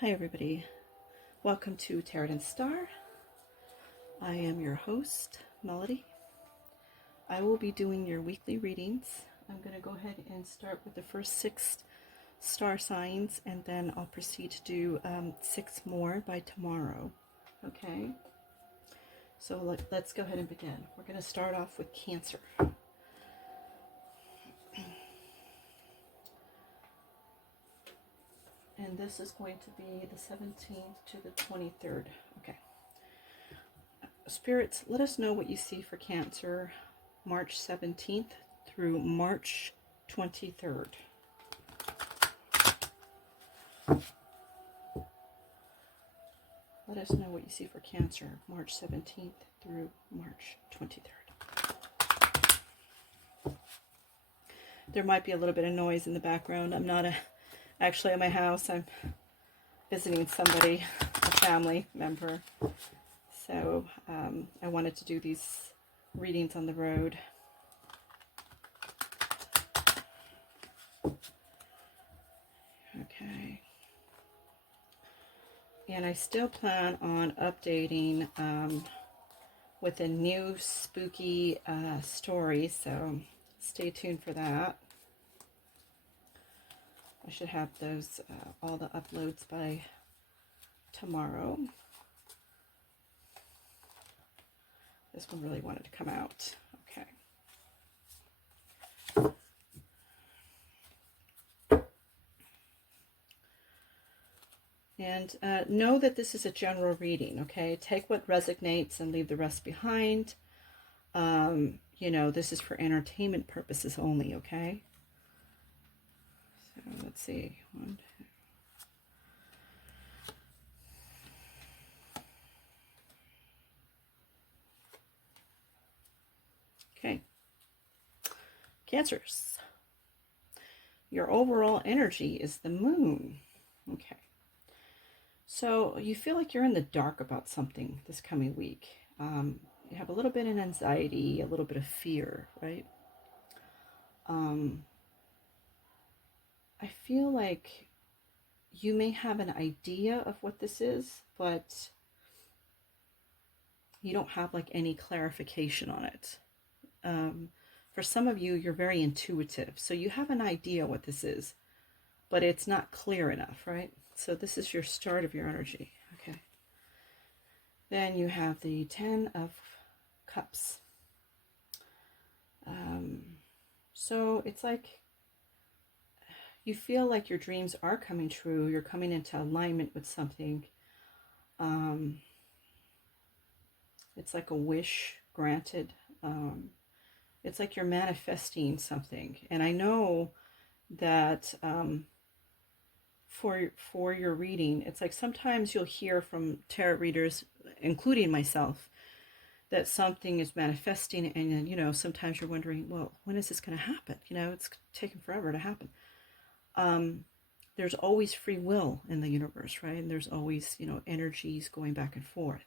Hi everybody, welcome to Tarot and Star. I am your host, Melody. I will be doing your weekly readings. I'm going to go ahead and start with the first 6 star signs, and then I'll proceed to do 6 more by tomorrow. Okay, so let's go ahead and begin. We're going to start off with Cancer. And this is going to be the 17th to the 23rd. Okay. Spirits, let us know what you see for Cancer, March 17th through March 23rd. Let us know what you see for Cancer, March 17th through March 23rd. There might be a little bit of noise in the background. I'm not actually at my house. I'm visiting somebody, a family member. So I wanted to do these readings on the road. Okay. And I still plan on updating with a new spooky story, so stay tuned for that. I should have those, all the uploads by tomorrow. This one really wanted to come out. Okay. And know that this is a general reading, okay? Take what resonates and leave the rest behind. You know, this is for entertainment purposes only, okay? So let's see. 1, 2. Okay. Cancers. Your overall energy is the moon. Okay. So you feel like you're in the dark about something this coming week. You have a little bit of anxiety, a little bit of fear, right? I feel like you may have an idea of what this is, but you don't have like any clarification on it. For some of you, you're very intuitive. So you have an idea what this is, but it's not clear enough, right? So this is your start of your energy, okay? Then you have the 10 of Cups. So it's like you feel like your dreams are coming true. You're coming into alignment with something. It's like a wish granted. It's like you're manifesting something. And I know that for your reading, it's like sometimes you'll hear from tarot readers, including myself, that something is manifesting, and you know, sometimes you're wondering, well, when is this going to happen? You know, it's taking forever to happen. There's always free will in the universe, right? And there's always, you know, energies going back and forth.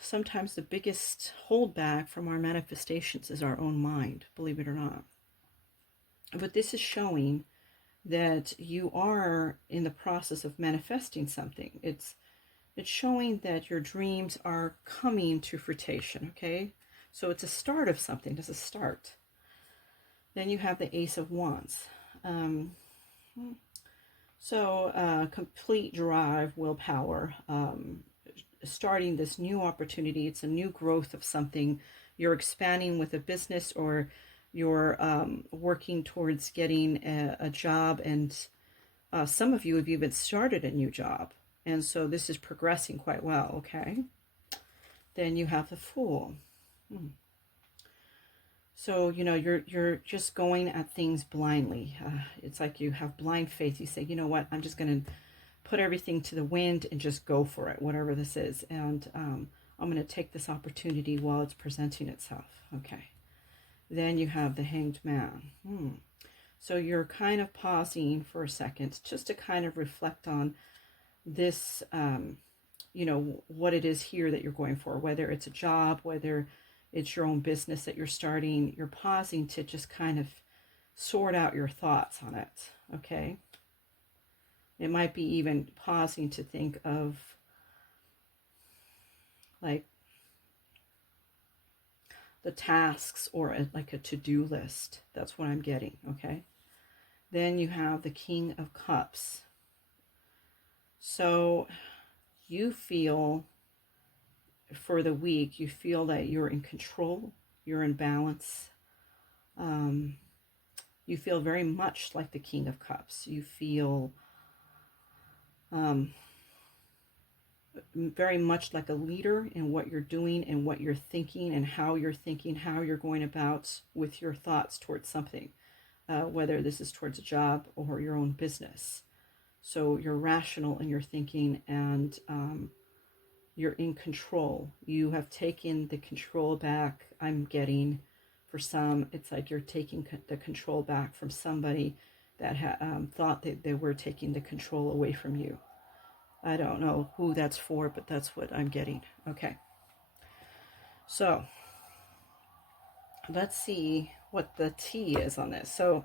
Sometimes the biggest holdback from our manifestations is our own mind, believe it or not. But this is showing that you are in the process of manifesting something. It's showing that your dreams are coming to fruition, okay? So it's a start of something. It's a start. Then you have the Ace of Wands. Complete drive, willpower, starting this new opportunity. It's a new growth of something. You're expanding with a business, or you're working towards getting a job, and some of you have even started a new job. And so this is progressing quite well, okay? Then you have the Fool. So, you know, you're just going at things blindly. It's like you have blind faith. You say, you know what, I'm just going to put everything to the wind and just go for it, whatever this is. And I'm going to take this opportunity while it's presenting itself, okay? Then you have the Hanged Man. So you're kind of pausing for a second just to kind of reflect on this, you know, what it is here that you're going for, whether it's a job, whether it's your own business that you're starting. You're pausing to just kind of sort out your thoughts on it, okay? It might be even pausing to think of like the tasks or like a to-do list. That's what I'm getting, okay? Then you have the King of Cups. So you feel for the week, you feel that you're in control, you're in balance. You feel very much like the King of Cups. You feel very much like a leader in what you're doing and what you're thinking and how you're thinking, how you're going about with your thoughts towards something, whether this is towards a job or your own business. So you're rational in your thinking, and you're in control. You have taken the control back. I'm getting, for some, it's like you're taking the control back from somebody that thought that they were taking the control away from you. I don't know who that's for, but that's what I'm getting. Okay. So let's see what the T is on this. So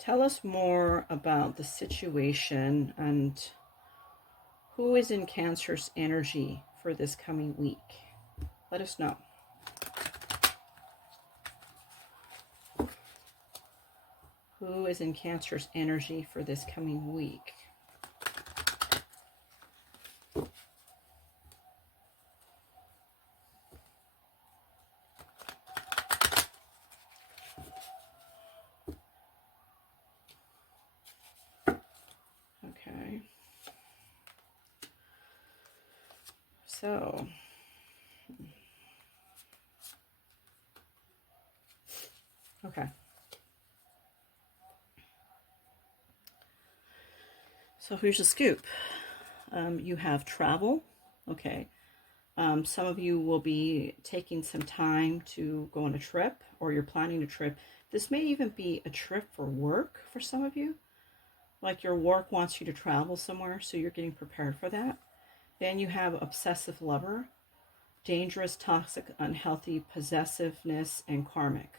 tell us more about the situation and who is in Cancer's energy for this coming week. Let us know. Who is in Cancer's energy for this coming week? Okay. So, okay. So here's the scoop. You have travel. Okay. Some of you will be taking some time to go on a trip, or you're planning a trip. This may even be a trip for work for some of you. Like your work wants you to travel somewhere, so you're getting prepared for that. Then you have obsessive lover, dangerous, toxic, unhealthy, possessiveness, and karmic.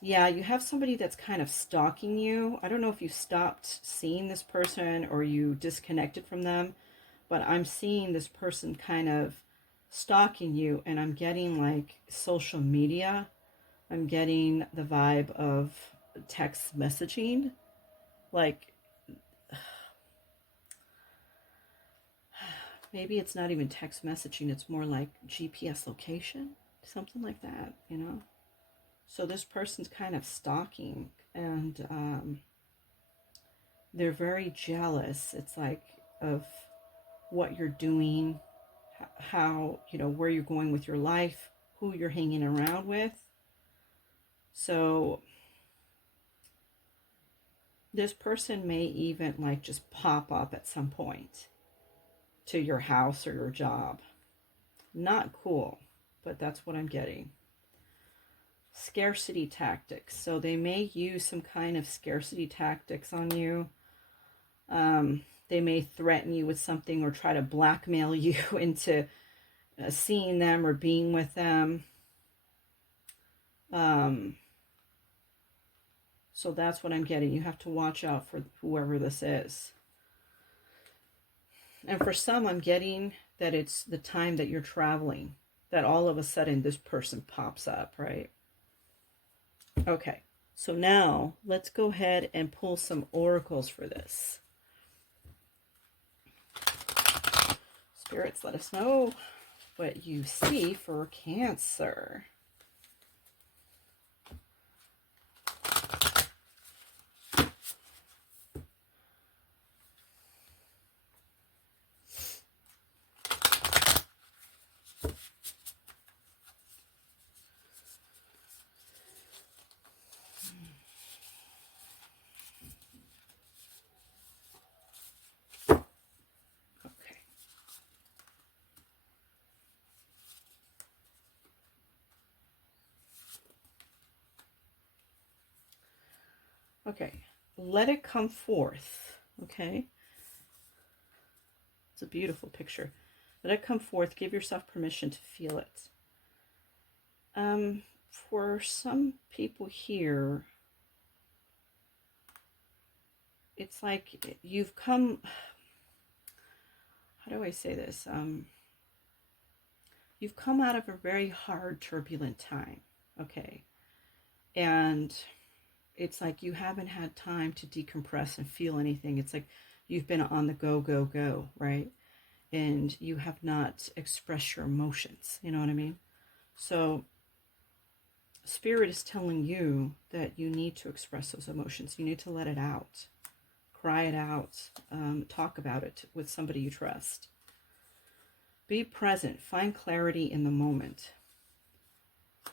Yeah, you have somebody that's kind of stalking you. I don't know if you stopped seeing this person or you disconnected from them, but I'm seeing this person kind of stalking you, and I'm getting like social media. I'm getting the vibe of text messaging. Like, maybe it's not even text messaging, it's more like GPS location, something like that, you know? So this person's kind of stalking, and they're very jealous. It's like of what you're doing, how, you know, where you're going with your life, who you're hanging around with. So this person may even like just pop up at some point to your house or your job. Not cool, but that's what I'm getting. Scarcity tactics. So they may use some kind of scarcity tactics on you. They may threaten you with something or try to blackmail you into seeing them or being with them. So that's what I'm getting. You have to watch out for whoever this is. And for some, I'm getting that it's the time that you're traveling, that all of a sudden this person pops up, right? Okay, so now let's go ahead and pull some oracles for this. Spirits, let us know what you see for Cancer. Okay, let it come forth, okay? It's a beautiful picture. Let it come forth. Give yourself permission to feel it. For some people here, it's like you've come, how do I say this? You've come out of a very hard, turbulent time, okay? And it's like you haven't had time to decompress and feel anything. It's like you've been on the go, go, go, right? And you have not expressed your emotions. You know what I mean? So Spirit is telling you that you need to express those emotions. You need to let it out, cry it out, talk about it with somebody you trust. Be present, find clarity in the moment.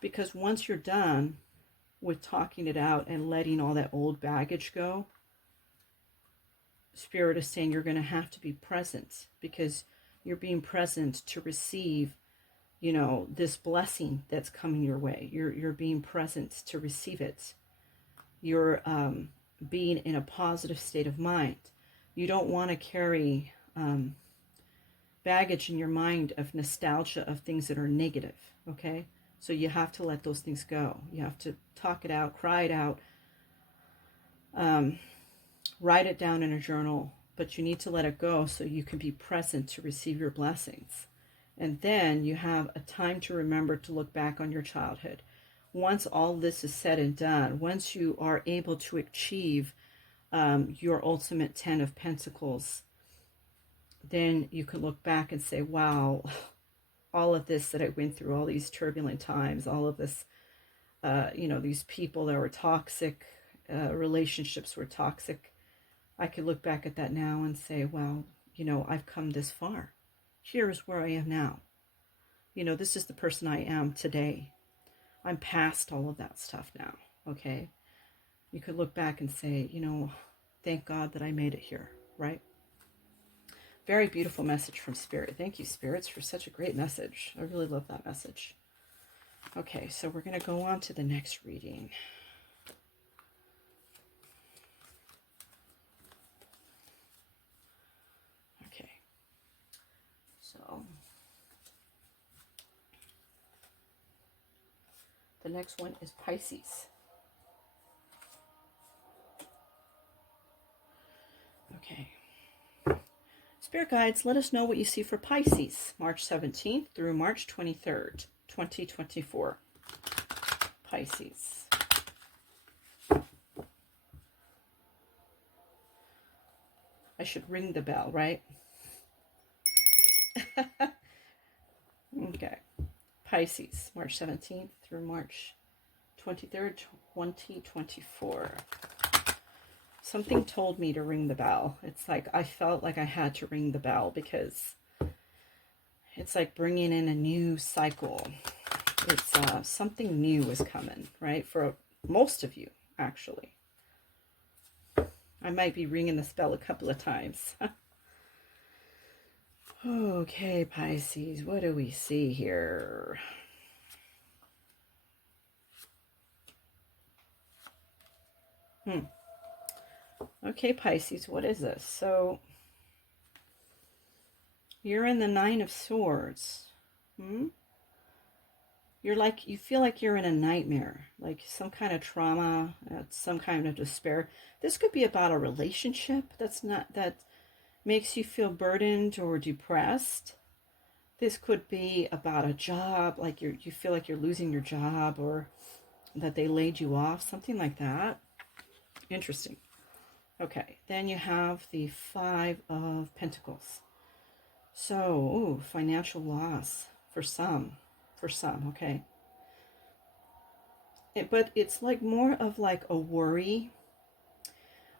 Because once you're done with talking it out and letting all that old baggage go, Spirit is saying you're going to have to be present, because you're being present to receive, you know, this blessing that's coming your way. You're being present to receive it. You're being in a positive state of mind. You don't want to carry baggage in your mind of nostalgia of things that are negative, okay? So you have to let those things go. You have to talk it out, cry it out, write it down in a journal, but you need to let it go so you can be present to receive your blessings. And then you have a time to remember to look back on your childhood. Once all this is said and done, once you are able to achieve your ultimate 10 of Pentacles, then you can look back and say, wow, all of this that I went through, all these turbulent times, all of this, you know, these people that were toxic, relationships were toxic. I could look back at that now and say, well, you know, I've come this far. Here's where I am now. You know, this is the person I am today. I'm past all of that stuff now, okay? You could look back and say, you know, thank God that I made it here, right? Very beautiful message from Spirit. Thank you, Spirits, for such a great message. I really love that message. Okay, so we're going to go on to the next reading. Okay, so the next one is Pisces. Okay. Spirit guides, let us know what you see for Pisces, March 17th through March 23rd, 2024. Pisces. I should ring the bell, right? Okay. Pisces, March 17th through March 23rd, 2024. Something told me to ring the bell. It's like I felt like I had to ring the bell because it's like bringing in a new cycle. It's something new is coming, right? For most of you, actually. I might be ringing this bell a couple of times. Okay, Pisces, what do we see here? Okay, Pisces, what is this? So, you're in the Nine of Swords. You're like, you feel like you're in a nightmare, like some kind of trauma, some kind of despair. This could be about a relationship that makes you feel burdened or depressed. This could be about a job, like you feel like you're losing your job or that they laid you off, something like that. Interesting. Okay, then you have the Five of Pentacles. So, financial loss for some, okay. But it's like more of like a worry.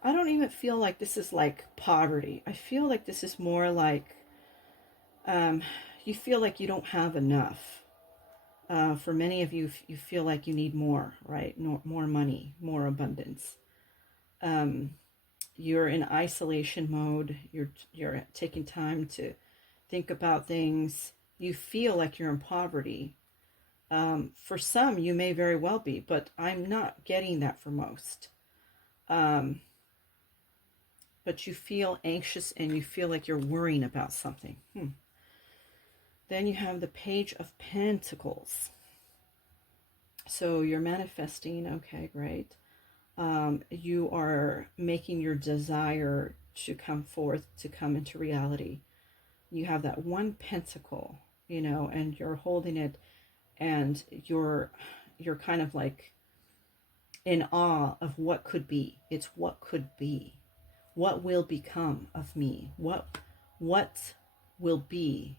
I don't even feel like this is like poverty. I feel like this is more like you feel like you don't have enough. For many of you, you feel like you need more, right? More money, more abundance. You're in isolation mode. You're taking time to think about things. You feel like you're in poverty. For some, you may very well be, but I'm not getting that for most. But you feel anxious and you feel like you're worrying about something. Then you have the Page of Pentacles. So you're manifesting. Okay, great. You are making your desire to come forth, to come into reality. You have that one pentacle, you know, and you're holding it, and you're kind of like in awe of what could be. It's what could be. What will become of me? What will be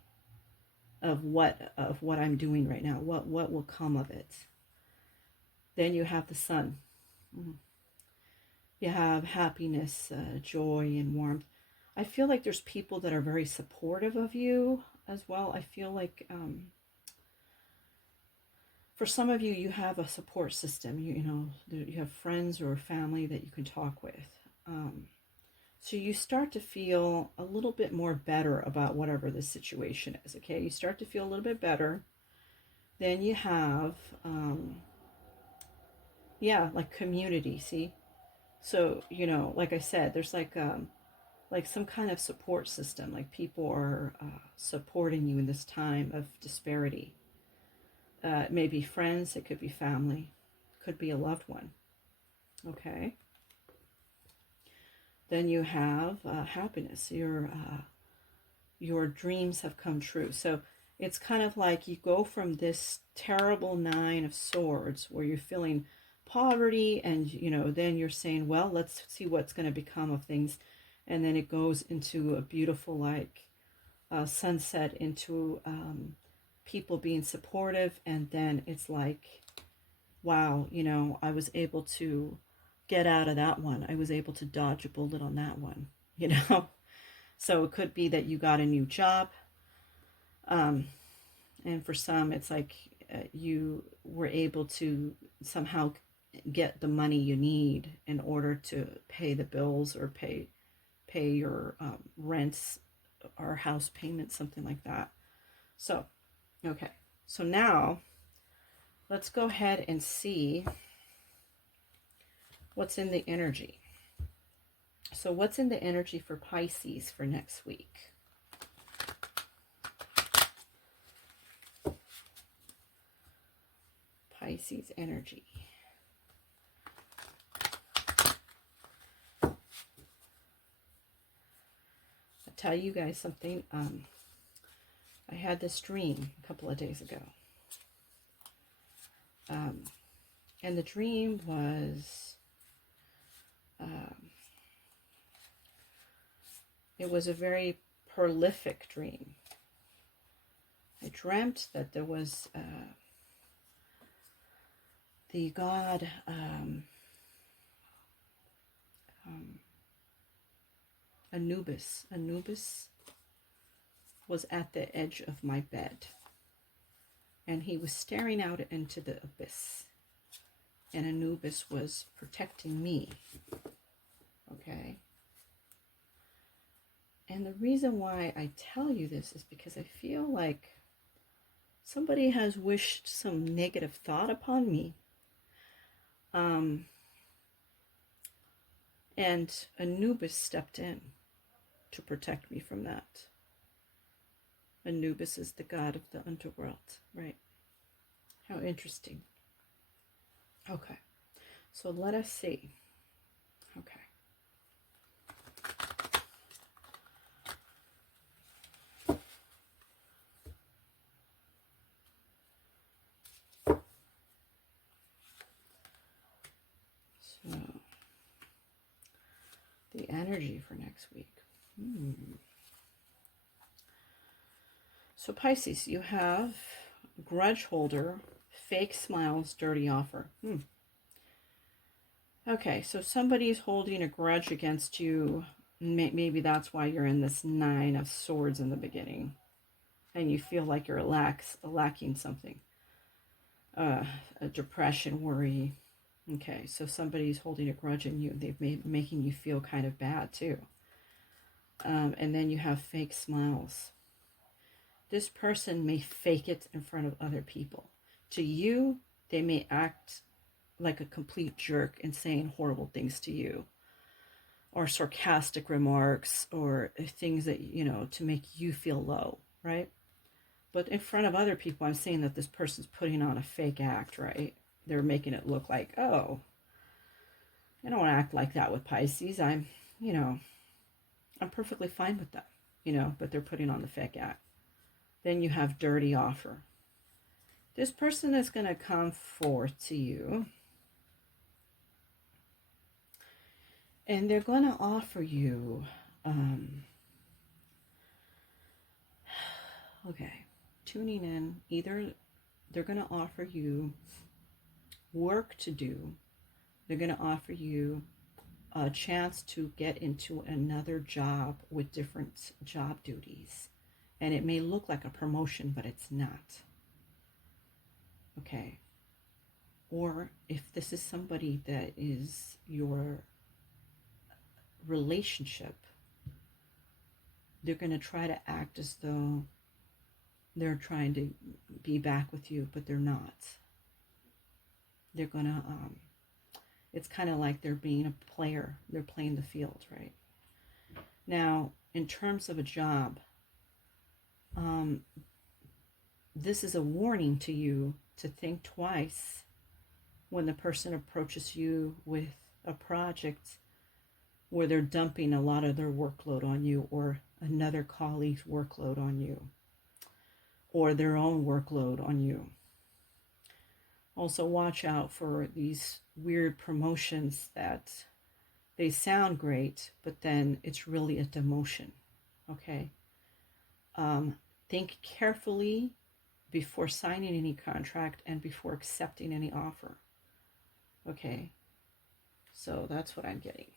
of what I'm doing right now? What will come of it? Then you have the sun. You have happiness, joy, and warmth. I feel like there's people that are very supportive of you as well. I feel like for some of you, you have a support system. You know, you have friends or family that you can talk with. So you start to feel a little bit more better about whatever the situation is, okay? You start to feel a little bit better. Then you have, yeah, like community, see? So, you know, like I said, there's like some kind of support system, like people are supporting you in this time of disparity. It may be friends, it could be family, could be a loved one, okay? Then you have happiness. Your dreams have come true. So it's kind of like you go from this terrible Nine of Swords where you're feeling poverty, and you know, then you're saying, well, let's see what's going to become of things, and then it goes into a beautiful like sunset, into people being supportive, and then it's like, wow, you know, I was able to get out of that one. I was able to dodge a bullet on that one, you know. So it could be that you got a new job, and for some it's like you were able to somehow get the money you need in order to pay the bills or pay your rents or house payment, something like that. So okay, so now let's go ahead and see what's in the energy. So what's in the energy for Pisces for next week? Pisces energy. I'll tell you guys something. I had this dream a couple of days ago. And the dream was, it was a very prolific dream. I dreamt that there was the god Anubis. Anubis was at the edge of my bed, and he was staring out into the abyss, and Anubis was protecting me, okay? And the reason why I tell you this is because I feel like somebody has wished some negative thought upon me. And Anubis stepped in to protect me from that. Anubis is the god of the underworld, right? How interesting. Okay, so let us see. Okay. So, the energy for next week. So Pisces, you have grudge holder, fake smiles, dirty offer. Okay, so somebody's holding a grudge against you. Maybe that's why you're in this Nine of Swords in the beginning, and you feel like you're lacking something. A depression, worry. Okay, so somebody's holding a grudge in you. They've making you feel kind of bad too. And then you have fake smiles. This person may fake it in front of other people. To you, they may act like a complete jerk and saying horrible things to you, or sarcastic remarks, or things that, you know, to make you feel low, right? But in front of other people, I'm saying that this person's putting on a fake act, right? They're making it look like, oh, I don't want to act like that with Pisces. You know, I'm perfectly fine with that, but they're putting on the fake act. Then you have dirty offer. This person is going to come forth to you, and they're going to offer you, okay, tuning in, either they're going to offer you work to do, they're going to offer you a chance to get into another job with different job duties. And it may look like a promotion, but it's not. Okay. Or if this is somebody that is your relationship, they're going to try to act as though they're trying to be back with you, but they're not. They're going to, it's kind of like they're being a player. They're playing the field, right? Now, in terms of a job, this is a warning to you to think twice when the person approaches you with a project where they're dumping a lot of their workload on you, or another colleague's workload on you, or their own workload on you. Also, watch out for these weird promotions that they sound great, but then it's really a demotion. Okay? Think carefully before signing any contract and before accepting any offer. Okay? So that's what I'm getting.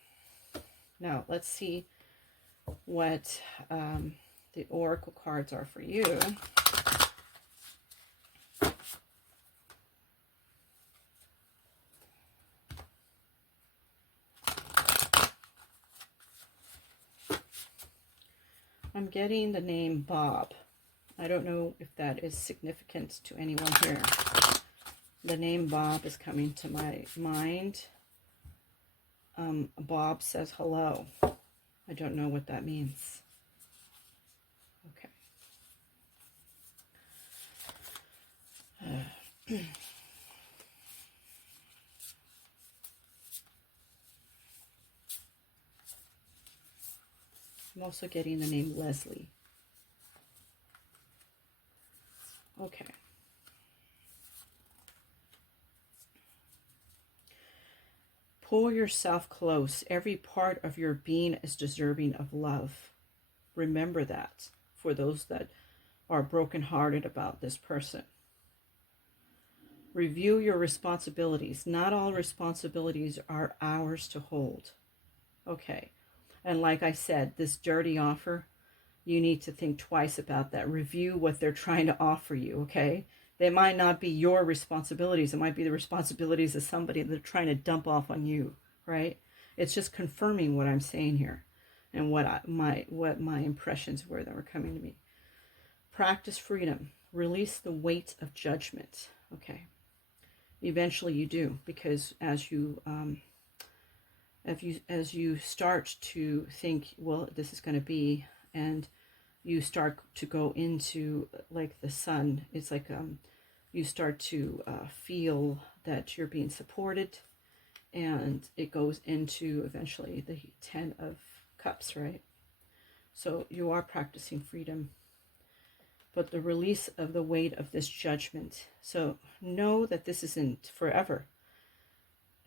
Now, let's see what the oracle cards are for you. I'm getting the name Bob. I don't know if that is significant to anyone here. The name Bob is coming to my mind. Bob says hello. I don't know what that means. Okay. I'm also getting the name Leslie. Okay. Pull yourself close. Every part of your being is deserving of love. Remember that for those that are brokenhearted about this person. Review your responsibilities. Not all responsibilities are ours to hold. Okay. And like I said, this dirty offer, you need to think twice about that. Review what they're trying to offer you, okay? They might not be your responsibilities. It might be the responsibilities of somebody they're trying to dump off on you, right? It's just confirming what I'm saying here and what my impressions were that were coming to me. Practice freedom. Release the weight of judgment, okay? Eventually you do, because as you start to think, well, this is going to be, and you start to go into like the sun, it's like you start to feel that you're being supported, and it goes into eventually the 10 of Cups, right? So you are practicing freedom, but the release of the weight of this judgment. So know that this isn't forever.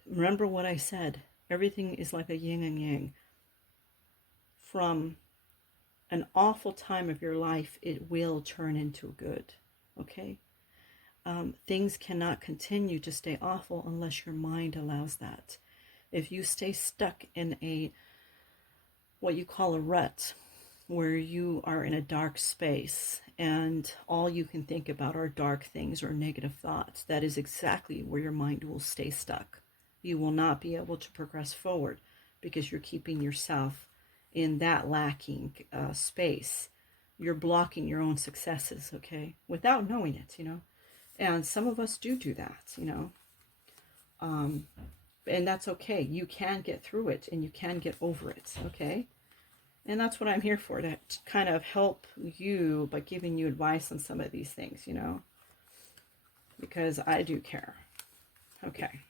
Remember what I said. Everything is like a yin and yang. From an awful time of your life, it will turn into good. Okay? Things cannot continue to stay awful unless your mind allows that. If you stay stuck in what you call a rut, where you are in a dark space and all you can think about are dark things or negative thoughts, that is exactly where your mind will stay stuck. You will not be able to progress forward because you're keeping yourself in that lacking space. You're blocking your own successes, okay, without knowing it, And some of us do that, and that's okay. You can get through it and you can get over it, okay? And that's what I'm here for, to kind of help you by giving you advice on some of these things, because I do care. Okay.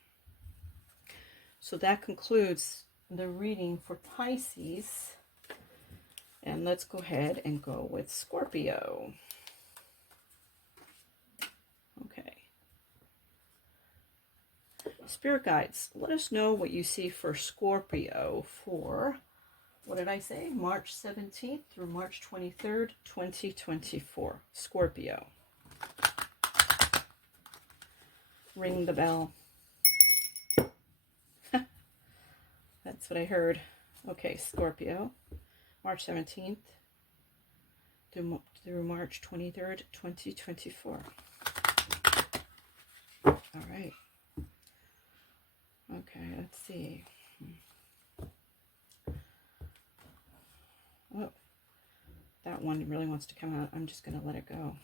So that concludes the reading for Pisces. And let's go ahead and go with Scorpio. Okay. Spirit guides, let us know what you see for Scorpio for, what did I say? March 17th through March 23rd, 2024. Scorpio. Ring the bell. That's what I heard. Okay, Scorpio. March 17th through March 23rd, 2024. All right. Okay, let's see. Oh, that one really wants to come out. I'm just going to let it go.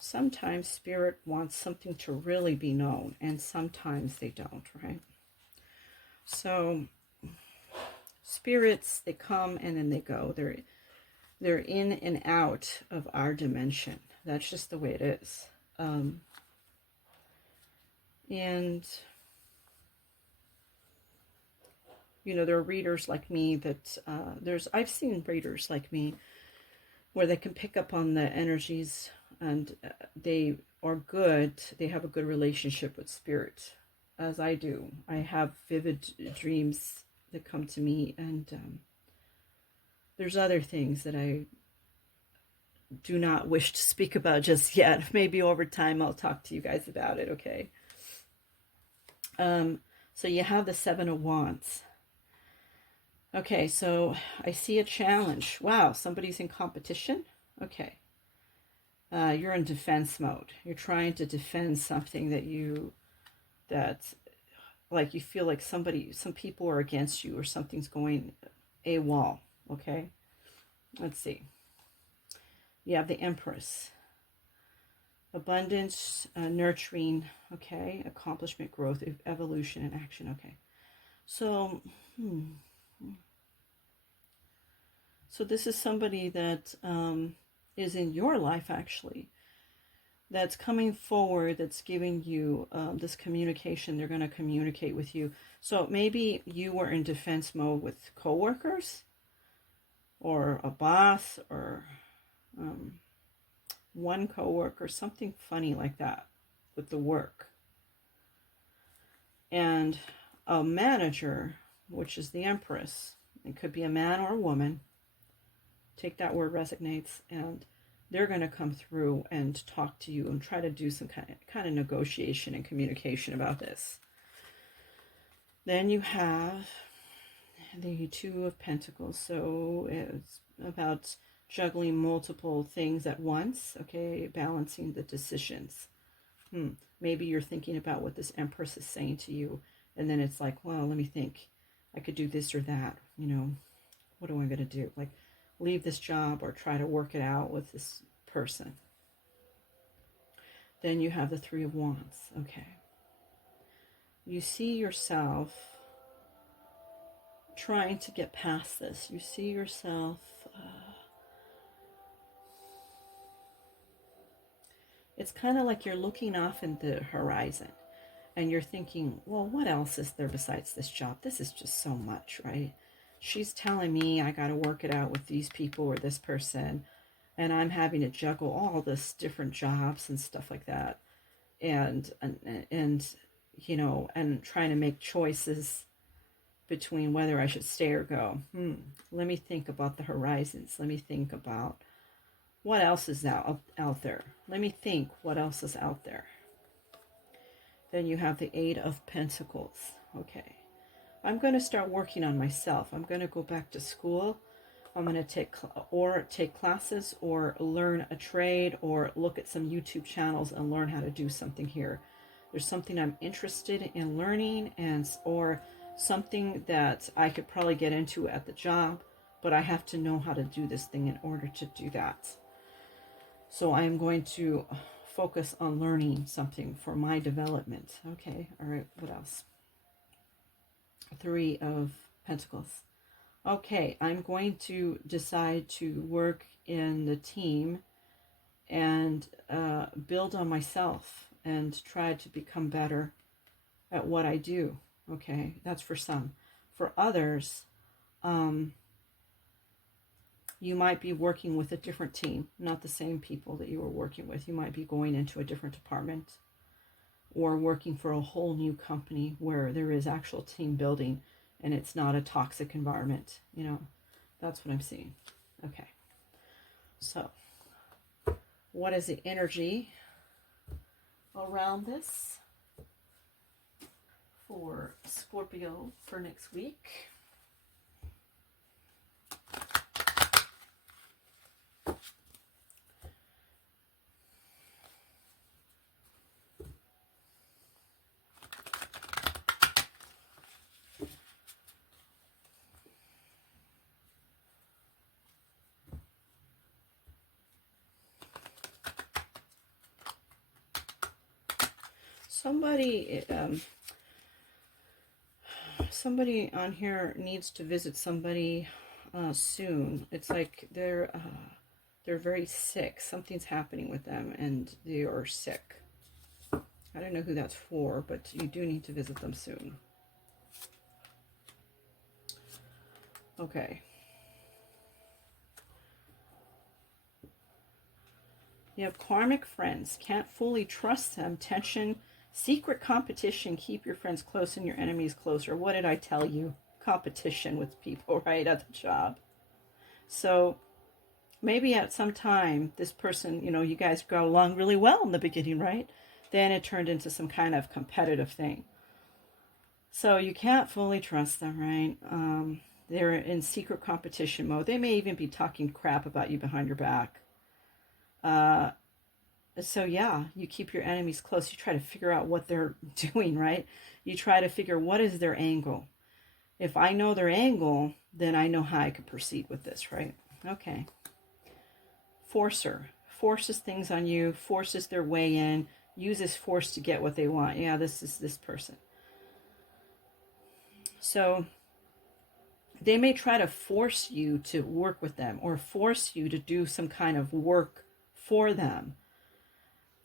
Sometimes Spirit wants something to really be known, and sometimes they don't, right? So, spirits, they come and then they go. They're in and out of our dimension. That's just the way it is. And, you know, there are readers like me that, I've seen readers like me where they can pick up on the energies, and they are good. They have a good relationship with spirit, as I do. I have vivid dreams that come to me, and there's other things that I do not wish to speak about just yet. Maybe over time I'll talk to you guys about it, okay? So you have the Seven of Wands. Okay, so I see a challenge. Wow, somebody's in competition? Okay. You're in defense mode. You're trying to defend something that like you feel like some people are against you, or something's going AWOL, okay? Let's see. You have the Empress. Abundance, nurturing, okay? Accomplishment, growth, evolution, and action, okay? So, So this is somebody that is in your life, actually, that's coming forward, that's giving you this communication. They're going to communicate with you. So maybe you were in defense mode with coworkers, or a boss, or one coworker, something funny like that with the work. And a manager, which is the Empress, it could be a man or a woman, take that word, resonates, and they're going to come through and talk to you and try to do some kind of negotiation and communication about this. Then you have the Two of Pentacles. So it's about juggling multiple things at once, okay, balancing the decisions. Maybe you're thinking about what this Empress is saying to you, and then it's like, well, let me think. I could do this or that, you know. What am I going to do? Like, leave this job or try to work it out with this person. Then you have the Three of Wands. Okay. You see yourself trying to get past this. You see yourself it's kind of like you're looking off in the horizon and you're thinking, well, what else is there besides this job? This is just so much, right? She's telling me I got to work it out with these people or this person, and I'm having to juggle all this different jobs and stuff like that, and you know, and trying to make choices between whether I should stay or go. Let me think about the horizons. Let me think about what else is out there. Let me think what else is out there. Then you have the Eight of Pentacles. Okay. I'm going to start working on myself. I'm going to go back to school. I'm going to take classes, or learn a trade, or look at some YouTube channels and learn how to do something here. There's something I'm interested in learning, or something that I could probably get into at the job, but I have to know how to do this thing in order to do that. So I'm going to focus on learning something for my development. Okay, all right, what else? Three of Pentacles. Okay, I'm going to decide to work in the team and build on myself and try to become better at what I do. Okay, that's for some. For others, you might be working with a different team, not the same people that you were working with. You might be going into a different department or working for a whole new company where there is actual team building and it's not a toxic environment. You know, that's what I'm seeing. Okay. So, what is the energy around this for Scorpio for next week? Somebody on here needs to visit somebody soon. It's like they're very sick. Something's happening with them and they are sick. I don't know who that's for, but you do need to visit them soon. Okay. You have karmic friends. Can't fully trust them. Tension, secret competition. Keep your friends close and your enemies closer. What did I tell you? Competition with people, right, at the job. So maybe at some time, this person, you know, you guys got along really well in the beginning, right? Then it turned into some kind of competitive thing. So you can't fully trust them, right? They're in secret competition mode. They may even be talking crap about you behind your back. So yeah, you keep your enemies close. You try to figure out what they're doing, right? You try to figure what is their angle. If I know their angle, then I know how I could proceed with this, right? Okay. Forcer. Forces things on you, forces their way in, uses force to get what they want. Yeah, this is this person. So they may try to force you to work with them or force you to do some kind of work for them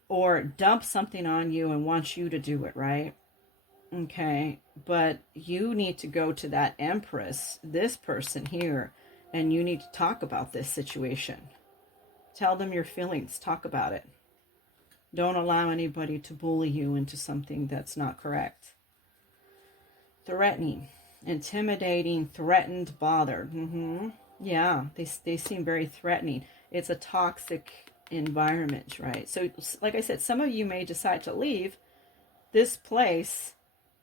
or dump something on you and want you to do it, right? Okay, but you need to go to that Empress, this person here, and you need to talk about this situation. Tell them your feelings, talk about it. Don't allow anybody to bully you into something that's not correct. Threatening, intimidating, threatened, bothered. Yeah, they seem very threatening. It's a toxic environment, right? So, like I said, some of you may decide to leave this place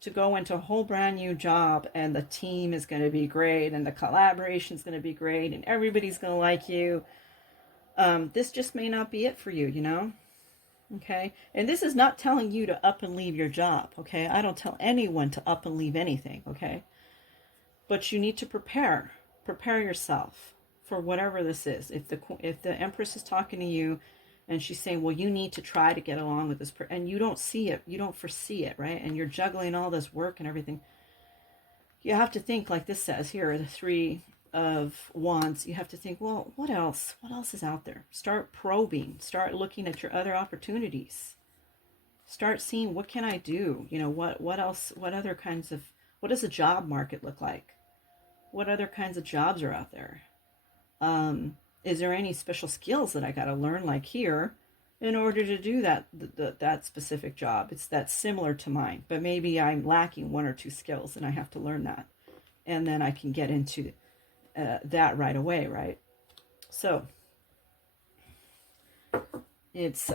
to go into a whole brand new job, and the team is going to be great, and the collaboration is going to be great, and everybody's going to like you. This just may not be it for you, you know? Okay? And this is not telling you to up and leave your job, okay? I don't tell anyone to up and leave anything, okay? But you need to prepare. Prepare yourself for whatever this is. If the Empress is talking to you and she's saying, well, you need to try to get along with this person, and you don't see it, you don't foresee it, right? And you're juggling all this work and everything. You have to think, like this says here, the Three of Wands. You have to think, well, what else? What else is out there? Start probing. Start looking at your other opportunities. Start seeing, what can I do? You know, what else? What other kinds of? What does the job market look like? What other kinds of jobs are out there? Is there any special skills that I got to learn, like here, in order to do that specific job? It's that's similar to mine, but maybe I'm lacking one or two skills, and I have to learn that, and then I can get into that right away, right? So it's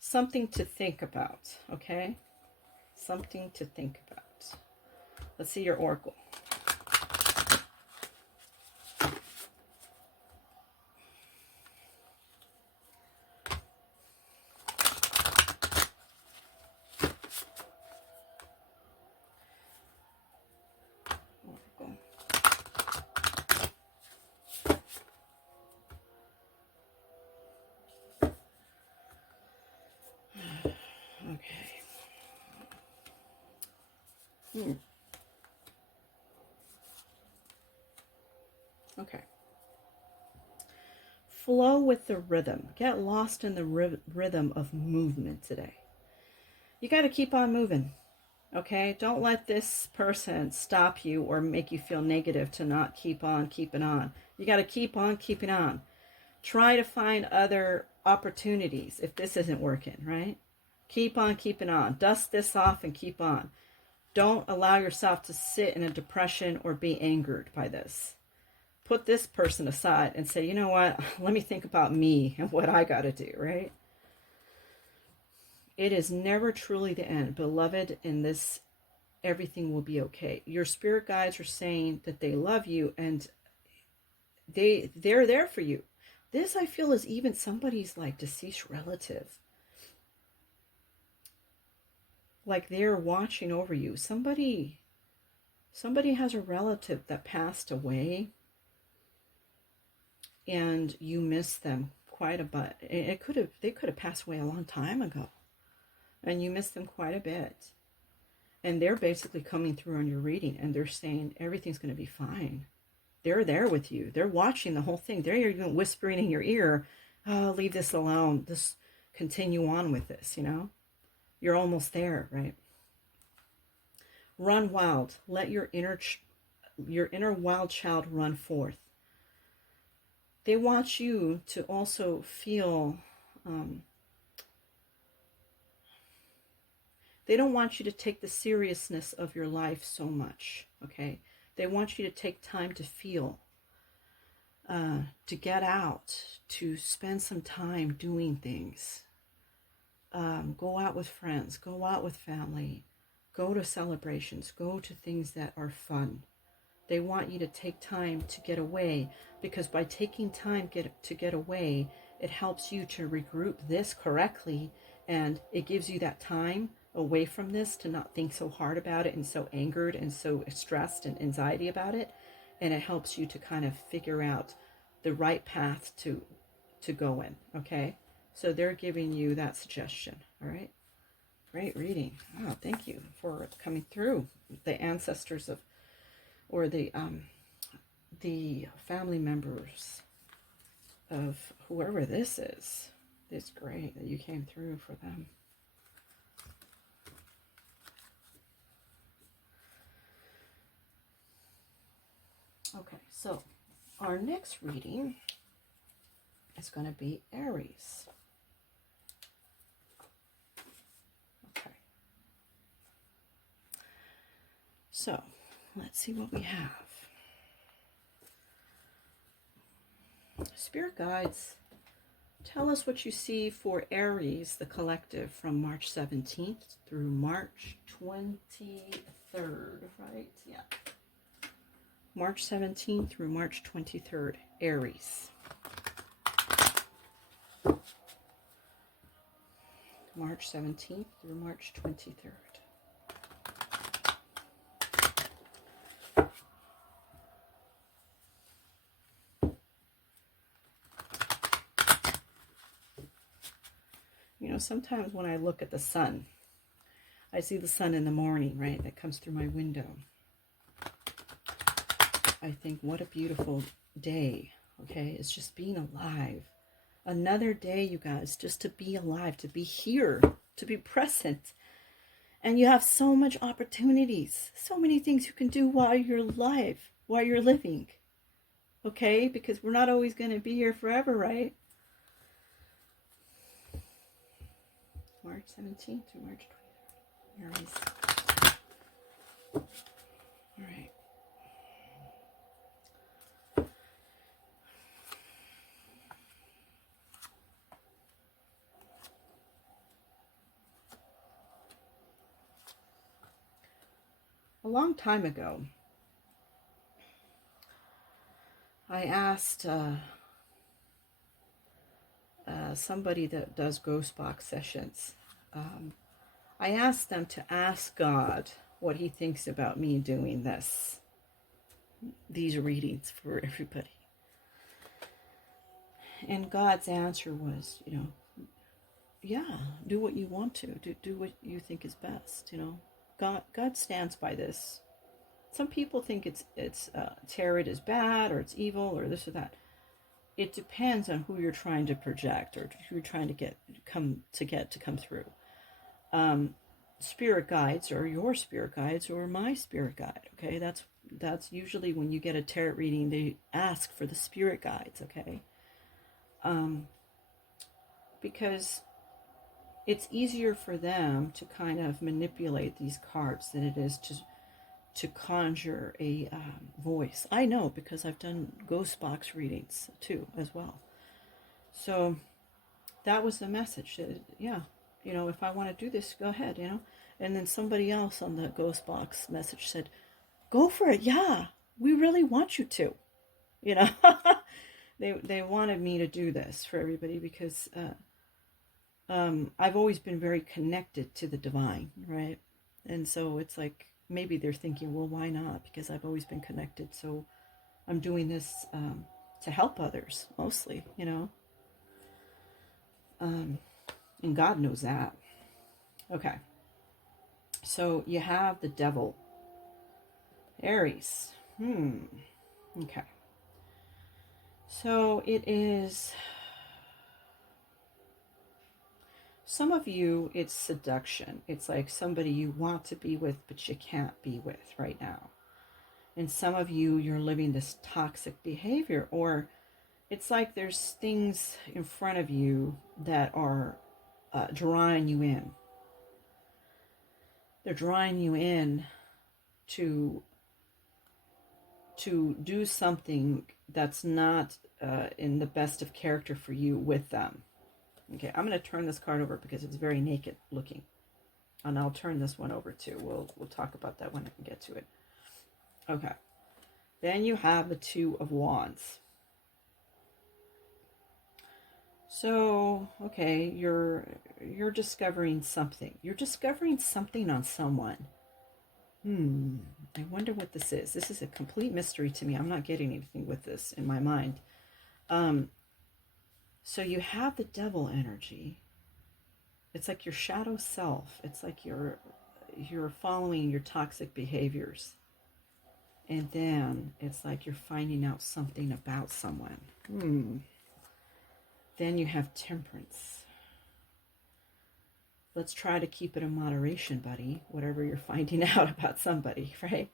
something to think about, okay? Something to think about. Let's see your oracle. Okay. Okay. flow with the rhythm. Get lost in the rhythm of movement today. You got to keep on moving. Okay? Don't let this person stop you or make you feel negative to not keep on keeping on. You got to keep on keeping on. Try to find other opportunities if this isn't working, right? Keep on keeping on. Dust this off and keep on. Don't allow yourself to sit in a depression or be angered by this. Put this person aside and say, you know what? Let me think about me and what I got to do, right? It is never truly the end. Beloved, in this, everything will be okay. Your spirit guides are saying that they love you and they're there for you. This, I feel, is even somebody's like deceased relative. Like they're watching over you. Somebody has a relative that passed away and you miss them quite a bit. They could have passed away a long time ago. And you miss them quite a bit. And they're basically coming through on your reading and they're saying everything's going to be fine. They're there with you. They're watching the whole thing. They're even whispering in your ear, oh, leave this alone. Just continue on with this, you know? You're almost there, right? Run wild. Let your inner wild child run forth. They want you to also feel... they don't want you to take the seriousness of your life so much, okay? They want you to take time to feel, to get out, to spend some time doing things. Go out with friends, go out with family, go to celebrations, go to things that are fun. They want you to take time to get away, because by taking time to get away, it helps you to regroup this correctly, and it gives you that time away from this to not think so hard about it and so angered and so stressed and anxiety about it. And it helps you to kind of figure out the right path to go in, okay? So they're giving you that suggestion, all right? Great reading. Oh, thank you for coming through. The ancestors of, or the family members of whoever this is. It's great that you came through for them. Okay, so our next reading is going to be Aries. Okay. So, let's see what we have. Spirit guides, tell us what you see for Aries, the collective, from March 17th through March 23rd, right? Yeah. March 17th through March 23rd, Aries. March 17th through March 23rd. You know, sometimes when I look at the sun, I see the sun in the morning, right? That comes through my window. I think, what a beautiful day, okay? It's just being alive. Another day, you guys, just to be alive, to be here, to be present. And you have so much opportunities, so many things you can do while you're alive, while you're living, okay? Because we're not always going to be here forever, right? March 17th to March 23rd, Aries. All right. A long time ago, I asked somebody that does ghost box sessions. I asked them to ask God what he thinks about me doing these readings for everybody. And God's answer was, you know, yeah, do what you want to. Do what you think is best, you know. God stands by this. Some people think it's tarot is bad or it's evil or this or that. it depends on who you're trying to project or who you're trying to get to come through. Um, Spirit guides or your spirit guides or my spirit guide. Okay, that's usually when you get a tarot reading, they ask for the spirit guides. Okay, um, because it's easier for them to kind of manipulate these cards than it is to conjure a voice. I know because I've done ghost box readings too as well. So that was the message. Yeah, if I want to do this, go ahead. And then somebody else on the ghost box message said, go for it. Yeah, we really want you to. You know, they wanted me to do this for everybody because I've always been very connected to the divine, right? And so it's like maybe they're thinking, well, why not? Because I've always been connected. So I'm doing this to help others mostly. Um, and God knows that. Okay. So you have the devil, Aries. Okay. So it is, some of you, it's seduction. It's like somebody you want to be with, but you can't be with right now. And some of you, you're living this toxic behavior, or it's like there's things in front of you that are drawing you in. They're drawing you in to do something that's not in the best of character for you with them. Okay, I'm going to turn this card over because it's very naked looking. And I'll turn this one over too. We'll talk about that when I can get to it. Okay. Then you have the Two of Wands. So, okay, you're discovering something. You're discovering something on someone. I wonder what this is. This is a complete mystery to me. I'm not getting anything with this in my mind. So you have the devil energy. It's like your shadow self. It's like you're following your toxic behaviors. And then it's like you're finding out something about someone. Then you have Temperance. Let's try to keep it in moderation, buddy, whatever you're finding out about somebody, right?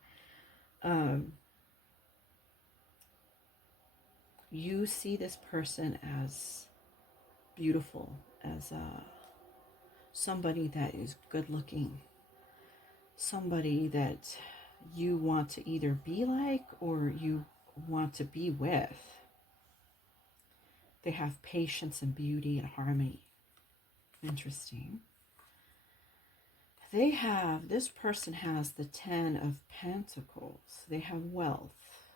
You see this person as beautiful, as somebody that is good looking, somebody that you want to either be like or you want to be with. They have patience and beauty and harmony. Interesting. This person has the Ten of Pentacles. They have wealth.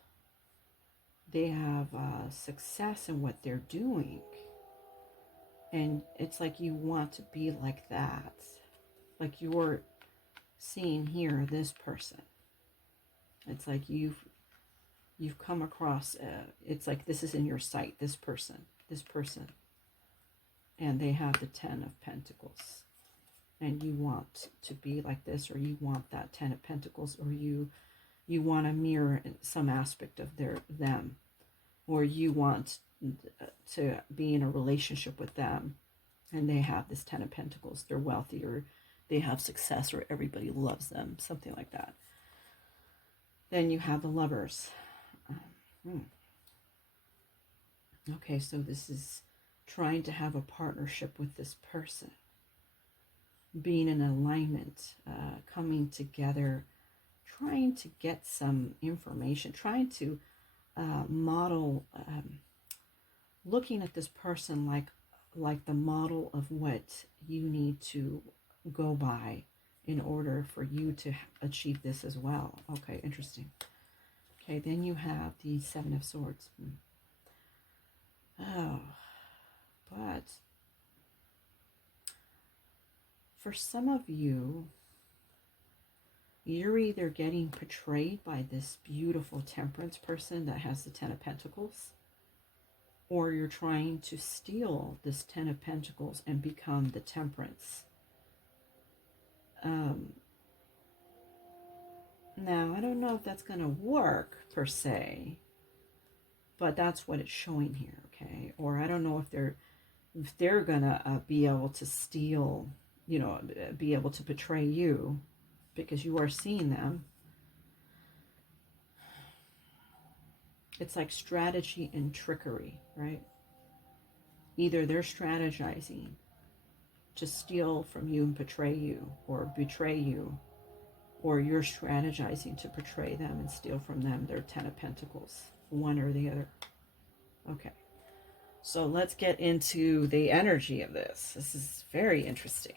They have success in what they're doing. And it's like you want to be like that. Like you're seeing here, this person. It's like you've come across, it's like this is in your sight, this person. And they have the Ten of Pentacles. And you want to be like this, or you want that Ten of Pentacles, or you want to mirror some aspect of them, or you want to be in a relationship with them, and they have this Ten of Pentacles. They're wealthy, or they have success, or everybody loves them, something like that. Then you have the Lovers. Okay, so this is trying to have a partnership with this person, being in alignment, coming together, trying to get some information, trying to model, looking at this person like the model of what you need to go by in order for you to achieve this as well. Okay, interesting. Okay, then you have the Seven of Swords. Oh, but for some of you, you're either getting portrayed by this beautiful Temperance person that has the Ten of Pentacles, or you're trying to steal this Ten of Pentacles and become the Temperance. Now, I don't know if that's going to work per se, But that's what it's showing here, okay? Or I don't know if they're gonna be able to steal, you know, be able to betray you, because you are seeing them. It's like strategy and trickery, right? Either they're strategizing to steal from you and betray you, or you're strategizing to betray them and steal from them. They're 10 of Pentacles, one or the other. Okay, so let's get into the energy of this. This is very interesting.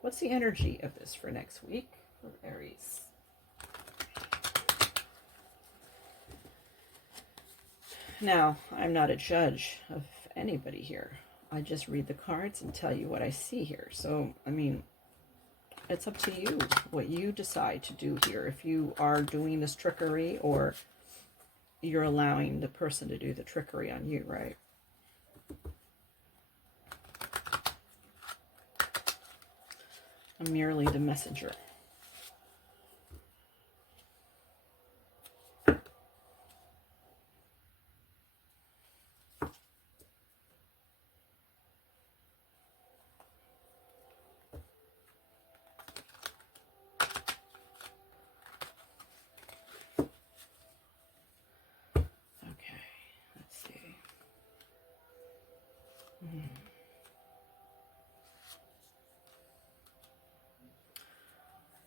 What's the energy of this for next week for Aries? Now, I'm not a judge of anybody here. I just read the cards and tell you what I see here. So, I mean, it's up to you what you decide to do here. If you are doing this trickery, or you're allowing the person to do the trickery on you, right? I'm merely the messenger.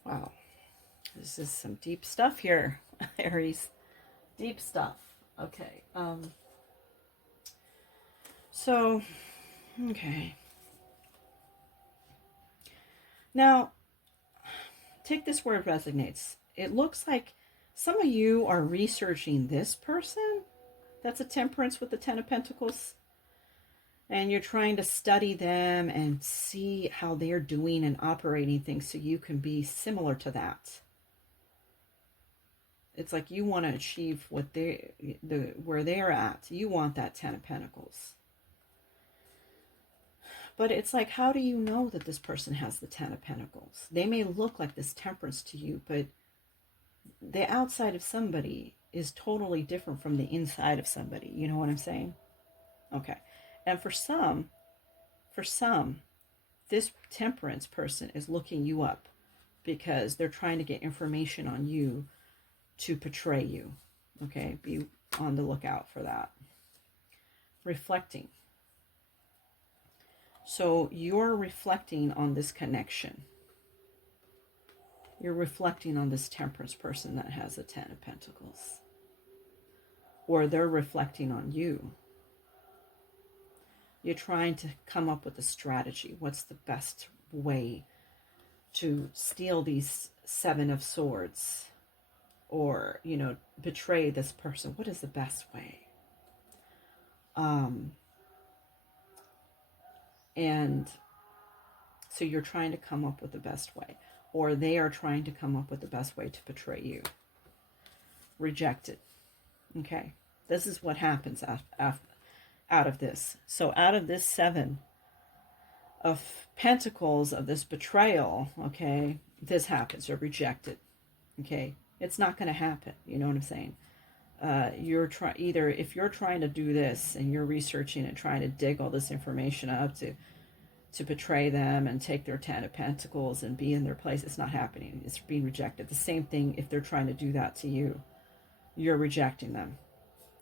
Wow, this is some deep stuff here, Aries. Deep stuff. Okay. So, okay. Now, take this word resonates. It looks like some of you are researching this person. That's a Temperance with the 10 of Pentacles. And you're trying to study them and see how they're doing and operating things so you can be similar to that. It's like you want to achieve what where they're at. You want that 10 of Pentacles. But it's like, how do you know that this person has the 10 of Pentacles? They may look like this Temperance to you, but the outside of somebody is totally different from the inside of somebody. You know what I'm saying? Okay. And for some, this Temperance person is looking you up because they're trying to get information on you to portray you. Okay, be on the lookout for that. Reflecting. So you're reflecting on this connection. You're reflecting on this Temperance person that has a 10 of Pentacles. Or they're reflecting on you. You're trying to come up with a strategy. What's the best way to steal these 7 of Swords? Or, you know, betray this person. What is the best way? And so you're trying to come up with the best way. Or they are trying to come up with the best way to betray you. Rejected. Okay. This is what happens out of this. So out of this 7 of Pentacles, of this betrayal, okay, this happens. You're rejected. Okay. It's not going to happen. You know what I'm saying? Either if you're trying to do this and you're researching and trying to dig all this information up to betray them and take their 10 of Pentacles and be in their place, it's not happening. It's being rejected. The same thing if they're trying to do that to you. You're rejecting them.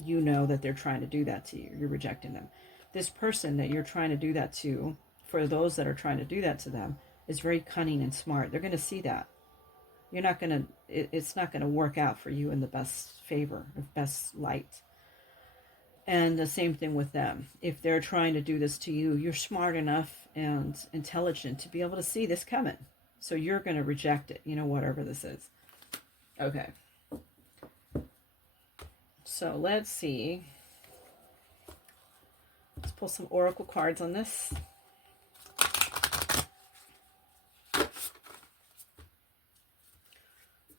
You know that they're trying to do that to you. You're rejecting them. This person that you're trying to do that to, for those that are trying to do that to them, is very cunning and smart. They're going to see that. It's not going to work out for you in the best favor, or best light. And the same thing with them. If they're trying to do this to you, you're smart enough and intelligent to be able to see this coming. So you're going to reject it, you know, whatever this is. Okay. So let's see. Let's pull some oracle cards on this.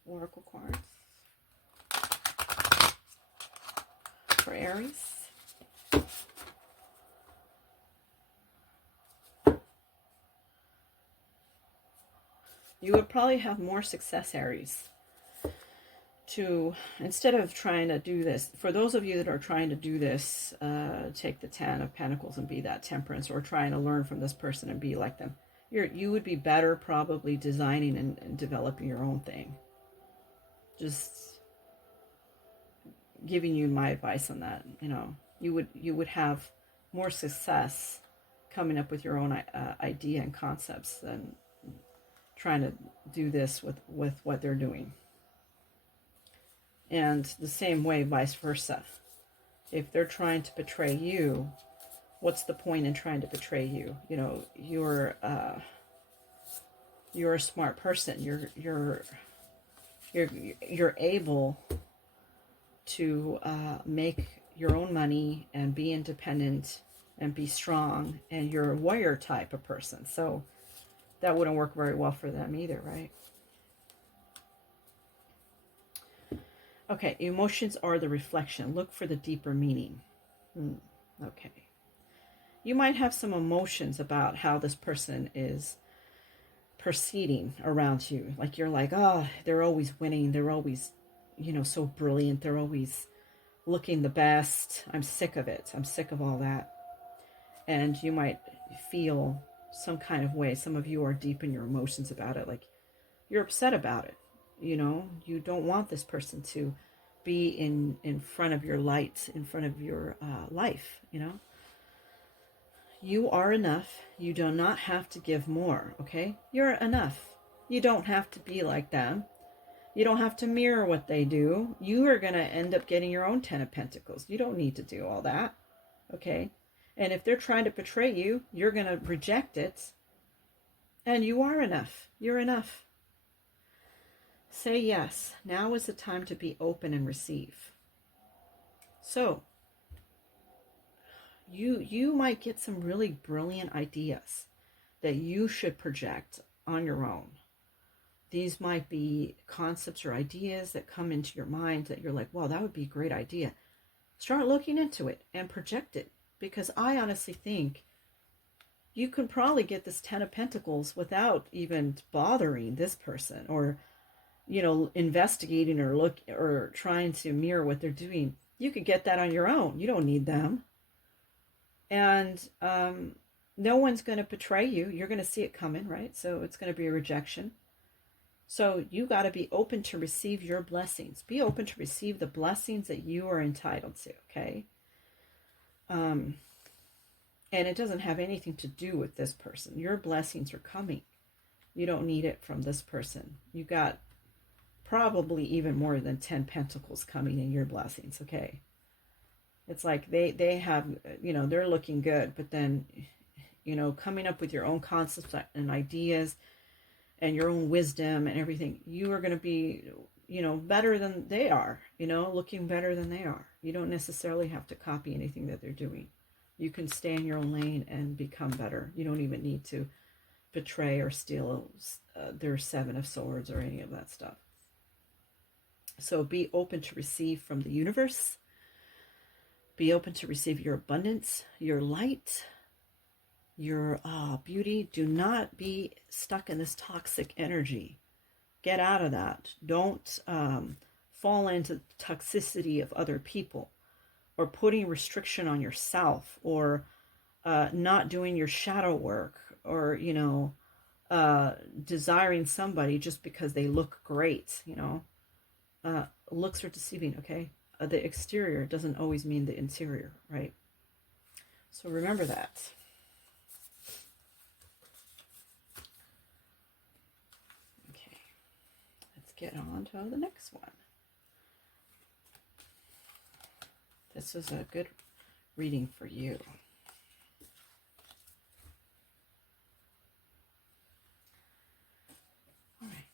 Oracle cards for Aries. You would probably have more success, Aries, to, instead of trying to do this, for those of you that are trying to do this, take the 10 of Pentacles and be that Temperance, or trying to learn from this person and be like them, you would be better probably designing and developing your own thing. Just giving you my advice on that. You know, you would have more success coming up with your own idea and concepts than trying to do this with what they're doing. And the same way, vice versa. If they're trying to betray you, what's the point in trying to betray you? You know, you're a smart person. You're able to make your own money and be independent and be strong, and you're a warrior type of person. So that wouldn't work very well for them either, right? Okay, emotions are the reflection. Look for the deeper meaning. Okay. You might have some emotions about how this person is proceeding around you. Like you're like, oh, they're always winning. They're always, you know, so brilliant. They're always looking the best. I'm sick of it. I'm sick of all that. And you might feel some kind of way. Some of you are deep in your emotions about it. Like you're upset about it. You know, you don't want this person to be in front of your light, in front of your life, you know. You are enough. You do not have to give more, okay? You're enough. You don't have to be like them. You don't have to mirror what they do. You are going to end up getting your own 10 of Pentacles. You don't need to do all that, okay? And if they're trying to betray you, you're going to reject it. And you are enough. You're enough. Say yes. Now is the time to be open and receive. So, you might get some really brilliant ideas that you should project on your own. These might be concepts or ideas that come into your mind that you're like, wow, that would be a great idea. Start looking into it and project it, because I honestly think you can probably get this 10 of Pentacles without even bothering this person, or you know, investigating or trying to mirror what they're doing. You could get that on your own. You don't need them. And no one's going to betray you. You're going to see it coming, right? So it's going to be a rejection. So you got to be open to receive your blessings. Be open to receive the blessings that you are entitled to, okay? And it doesn't have anything to do with this person. Your blessings are coming. You don't need it from this person. You got probably even more than 10 Pentacles coming in your blessings, okay? It's like they have, you know, they're looking good, but then, you know, coming up with your own concepts and ideas and your own wisdom and everything, you are going to be, you know, better than they are, you know, looking better than they are. You don't necessarily have to copy anything that they're doing. You can stay in your own lane and become better. You don't even need to betray or steal their 7 of Swords or any of that stuff. So be open to receive from the universe. Be open to receive your abundance, your light, your beauty. Do not be stuck in this toxic energy. Get out of that. Don't fall into the toxicity of other people, or putting restriction on yourself, or not doing your shadow work, or, you know, desiring somebody just because they look great, you know. Looks are deceiving, okay? The exterior doesn't always mean the interior, right? So remember that. Okay, let's get on to the next one. This is a good reading for you. All right.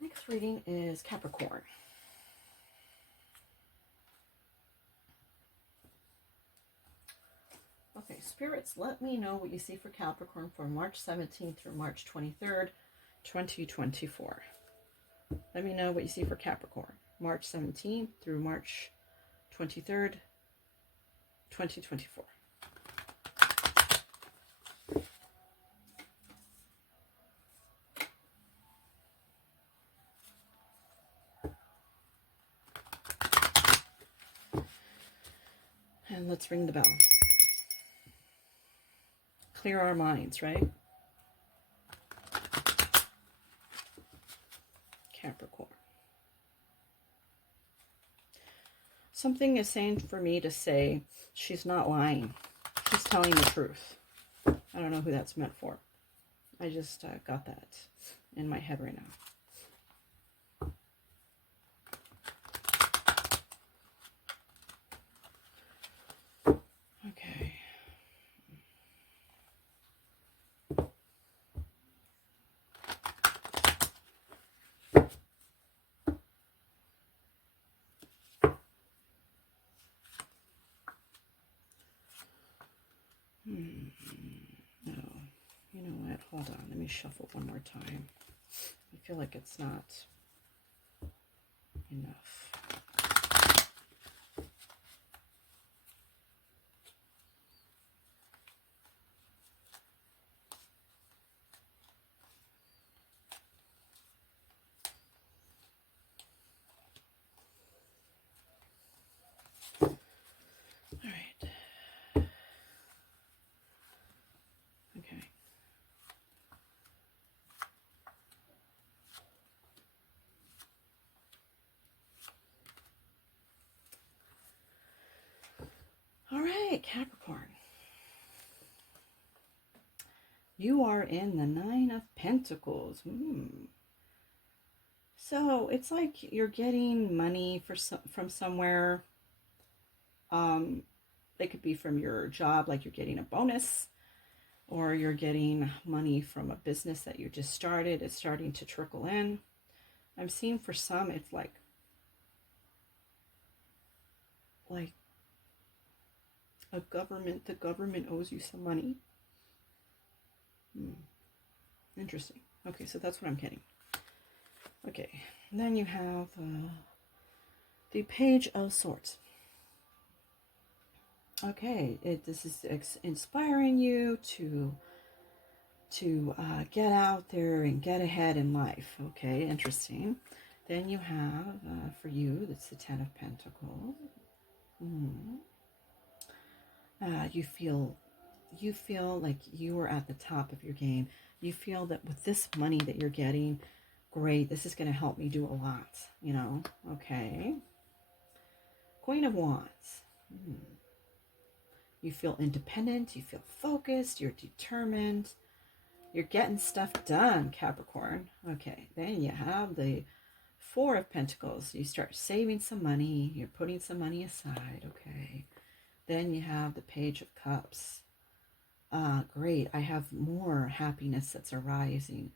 Next reading is Capricorn. Okay, spirits, let me know what you see for Capricorn from March 17th through March 23rd, 2024. Let me know what you see for Capricorn, March 17th through March 23rd, 2024. And let's ring the bell. Clear our minds, right? Capricorn. Something is saying for me to say, she's not lying. She's telling the truth. I don't know who that's meant for. I just got that in my head right now. Okay. No. You know what? Hold on. Let me shuffle one more time. I feel like it's not enough. All right. Okay. All right, Capricorn. You are in the Nine of Pentacles. So it's like you're getting money from somewhere. It could be from your job, like you're getting a bonus, or you're getting money from a business that you just started. It's starting to trickle in. I'm seeing for some, it's like the government owes you some money. Interesting. Okay, so that's what I'm getting. Okay, and then you have the Page of Swords. Okay, this is inspiring you to get out there and get ahead in life. Okay, interesting. Then you have, for you, that's the Ten of Pentacles. You feel like you are at the top of your game. You feel that with this money that you're getting, great, this is going to help me do a lot, you know? Okay. Queen of Wands. You feel independent. You feel focused. You're determined. You're getting stuff done, Capricorn. Okay, then you have the Four of Pentacles. You start saving some money. You're putting some money aside. Okay. Then you have the Page of Cups. Great. I have more happiness that's arising.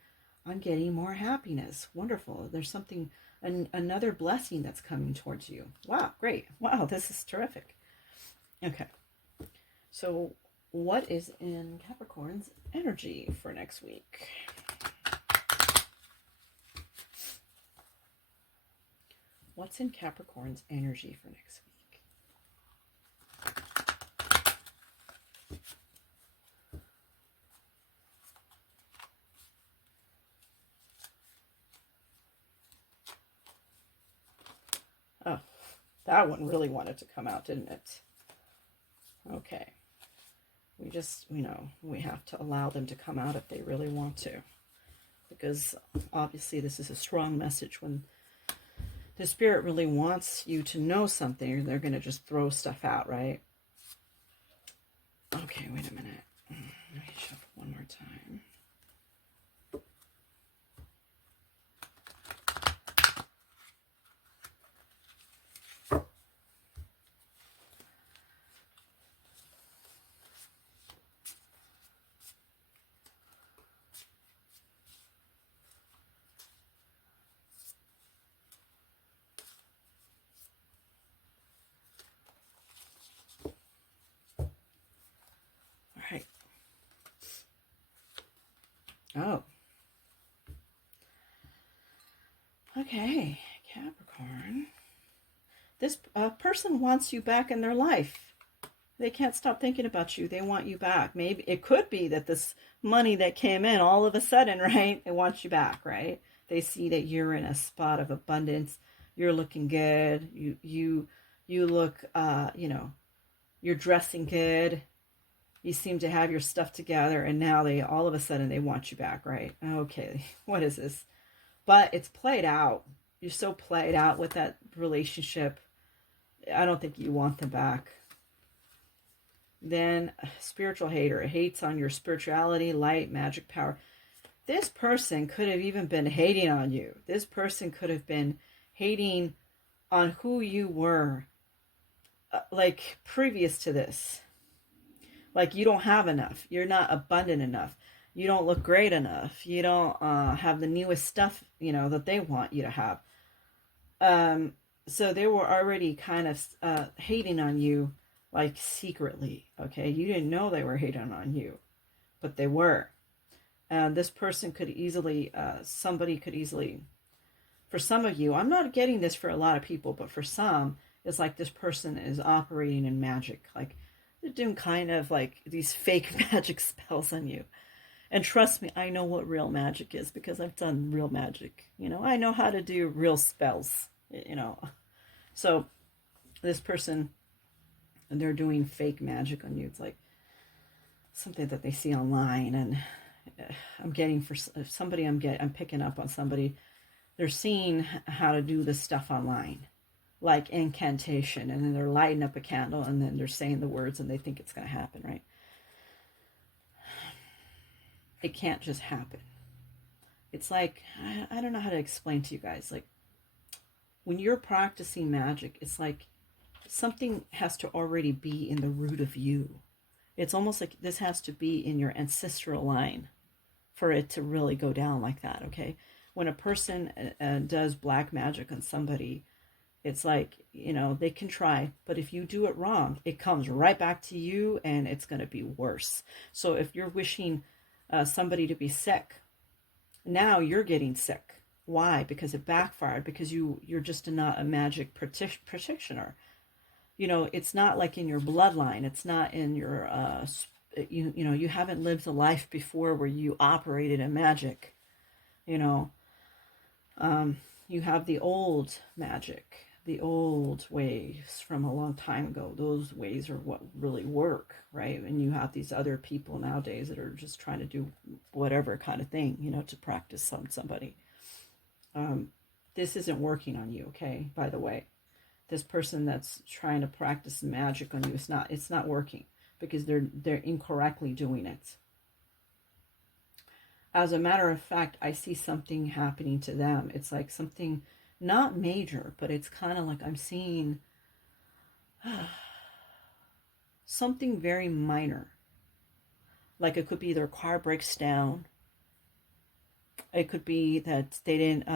I'm getting more happiness. Wonderful. There's something, another blessing that's coming towards you. Wow, great. Wow, this is terrific. Okay. So what is in Capricorn's energy for next week? What's in Capricorn's energy for next week? Oh, that one really wanted to come out, didn't it? Okay. We just, we have to allow them to come out if they really want to. Because obviously this is a strong message. When the spirit really wants you to know something, they're going to just throw stuff out, right? Okay, wait a minute. Let me shuffle one more time. Right. Oh. Okay, Capricorn. This person wants you back in their life. They can't stop thinking about you. They want you back. Maybe it could be that this money that came in all of a sudden, right? They want you back, right? They see that you're in a spot of abundance. You're looking good. You look, You're dressing good. You seem to have your stuff together, and now they all of a sudden they want you back, right? Okay, what is this? But it's played out. You're so played out with that relationship. I don't think you want them back. Then spiritual hater hates on your spirituality, light, magic, power. This person could have even been hating on you. This person could have been hating on who you were, like previous to this. Like you don't have enough. You're not abundant enough. You don't look great enough. You don't have the newest stuff, that they want you to have. So they were already kind of hating on you, like secretly. Okay, you didn't know they were hating on you, but they were. This person could easily, somebody could easily, for some of you, I'm not getting this for a lot of people, but for some, it's like this person is operating in magic. Like they're doing kind of like these fake magic spells on you. And trust me, I know what real magic is because I've done real magic. I know how to do real spells, So this person, they're doing fake magic on you. It's like something that they see online, and I'm getting for somebody, I'm picking up on somebody. They're seeing how to do this stuff online, like incantation, and then they're lighting up a candle, and then they're saying the words, and they think it's going to happen, right? It can't just happen. It's like, I don't know how to explain to you guys. Like, when you're practicing magic, it's like something has to already be in the root of you. It's almost like this has to be in your ancestral line for it to really go down like that, okay? When a person does black magic on somebody, it's like, they can try, but if you do it wrong, it comes right back to you, and it's going to be worse. So if you're wishing somebody to be sick, now you're getting sick. Why? Because it backfired, because you're just not a magic practitioner. It's not like in your bloodline. It's not in your, you haven't lived a life before where you operated in magic. You have the old magic, the old ways from a long time ago. Those ways are what really work, right? And you have these other people nowadays that are just trying to do whatever kind of thing, to practice on somebody. This isn't working on you, okay? By the way, this person that's trying to practice magic on you, it's not working, because they're incorrectly doing it. As a matter of fact, I see something happening to them. It's like something not major, but it's kind of like I'm seeing something very minor. Like it could be their car breaks down. It could be that they didn't,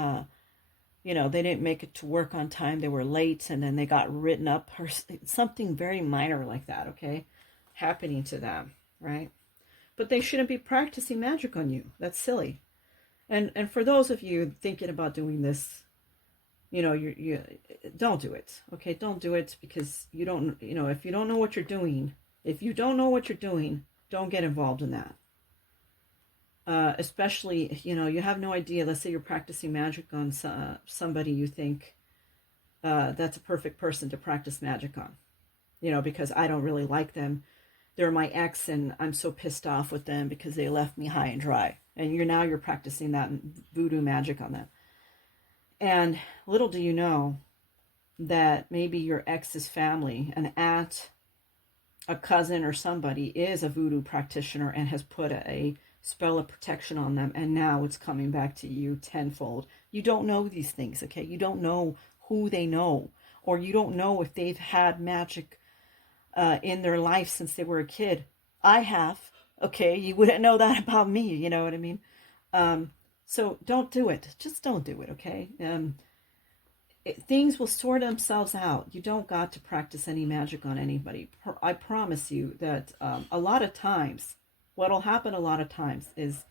they didn't make it to work on time. They were late, and then they got written up, or something very minor like that, okay? Happening to them, right? But they shouldn't be practicing magic on you. That's silly. And for those of you thinking about doing this, you don't do it, okay? Don't do it, because you don't, if you don't know what you're doing, don't get involved in that. Especially, you have no idea. Let's say you're practicing magic on somebody you think that's a perfect person to practice magic on, because I don't really like them. They're my ex, and I'm so pissed off with them because they left me high and dry. And you're practicing that voodoo magic on them. And little do you know that maybe your ex's family, an aunt, a cousin, or somebody is a voodoo practitioner and has put a spell of protection on them, and now it's coming back to you tenfold. You don't know these things, okay? You don't know who they know, or you don't know if they've had magic in their life since they were a kid. I have, okay? You wouldn't know that about me, you know what I mean? So don't do it. Just don't do it, okay? Things will sort themselves out. You don't got to practice any magic on anybody. I promise you that a lot of times, what'll happen a lot of times is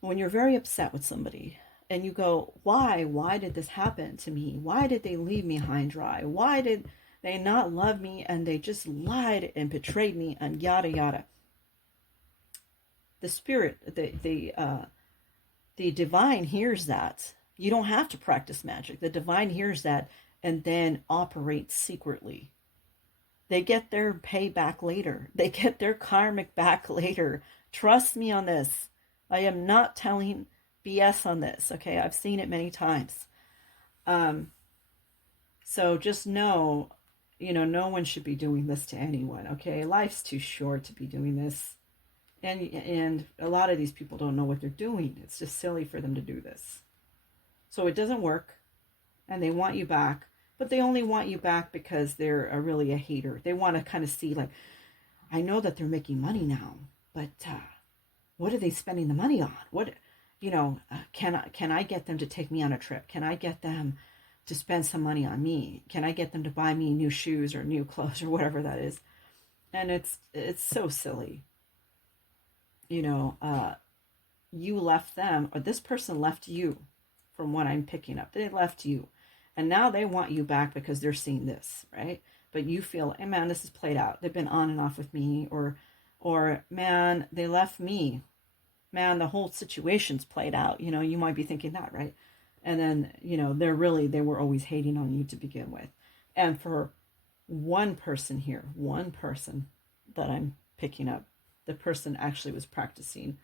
when you're very upset with somebody and you go, why did this happen to me? Why did they leave me high and dry? Why did they not love me, and they just lied and betrayed me, and yada yada? The spirit, the divine hears that. You don't have to practice magic. The divine hears that and then operates secretly. They get their payback later. They get their karmic back later. Trust me on this. I am not telling BS on this. Okay, I've seen it many times. Um, so just know, no one should be doing this to anyone. Okay, life's too short to be doing this, and a lot of these people don't know what they're doing. It's just silly for them to do this. So it doesn't work, and they want you back, but they only want you back because they're really a hater. They want to kind of see, like, I know that they're making money now, but what are they spending the money on? Can I get them to take me on a trip? Can I get them to spend some money on me? Can I get them to buy me new shoes or new clothes or whatever that is? And it's so silly. You left them, or this person left you, from what I'm picking up. They left you. And now they want you back because they're seeing this, right? But you feel, hey man, this is played out. They've been on and off with me, or man, they left me. Man, the whole situation's played out. You might be thinking that, right? And then, they were always hating on you to begin with. And for one person here, one person that I'm picking up, the person actually was practicing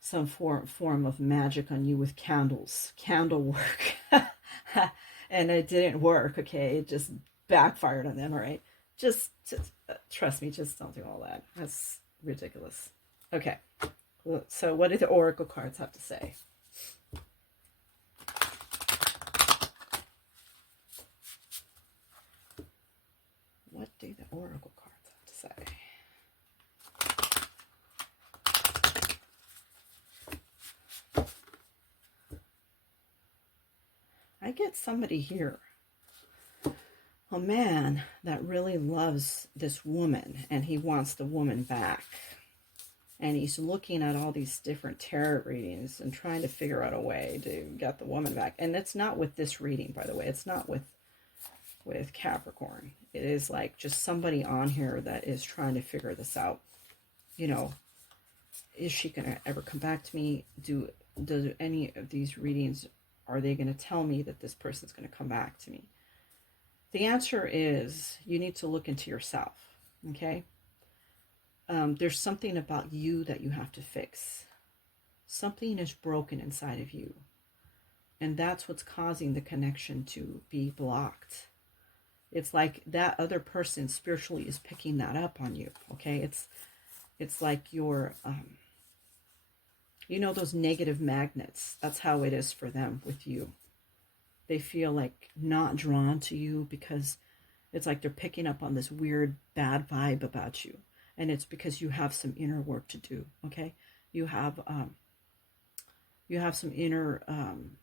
some form of magic on you with candle work. And it didn't work, okay? It just backfired on them, all right? Just trust me, just don't do all that. That's ridiculous. Okay, so what do the oracle cards have to say? What do the oracle cards have to say? I get somebody here, a man that really loves this woman, and he wants the woman back. And he's looking at all these different tarot readings and trying to figure out a way to get the woman back. And it's not with this reading, by the way. It's not with Capricorn. It is like just somebody on here that is trying to figure this out. Is she going to ever come back to me? Do any of these readings, are they going to tell me that this person's going to come back to me? The answer is you need to look into yourself, okay? There's something about you that you have to fix. Something is broken inside of you. And that's what's causing the connection to be blocked. It's like that other person spiritually is picking that up on you, okay? It's like you're, those negative magnets. That's how it is for them with you. They feel like not drawn to you because it's like they're picking up on this weird bad vibe about you. And it's because you have some inner work to do, okay? You have some inner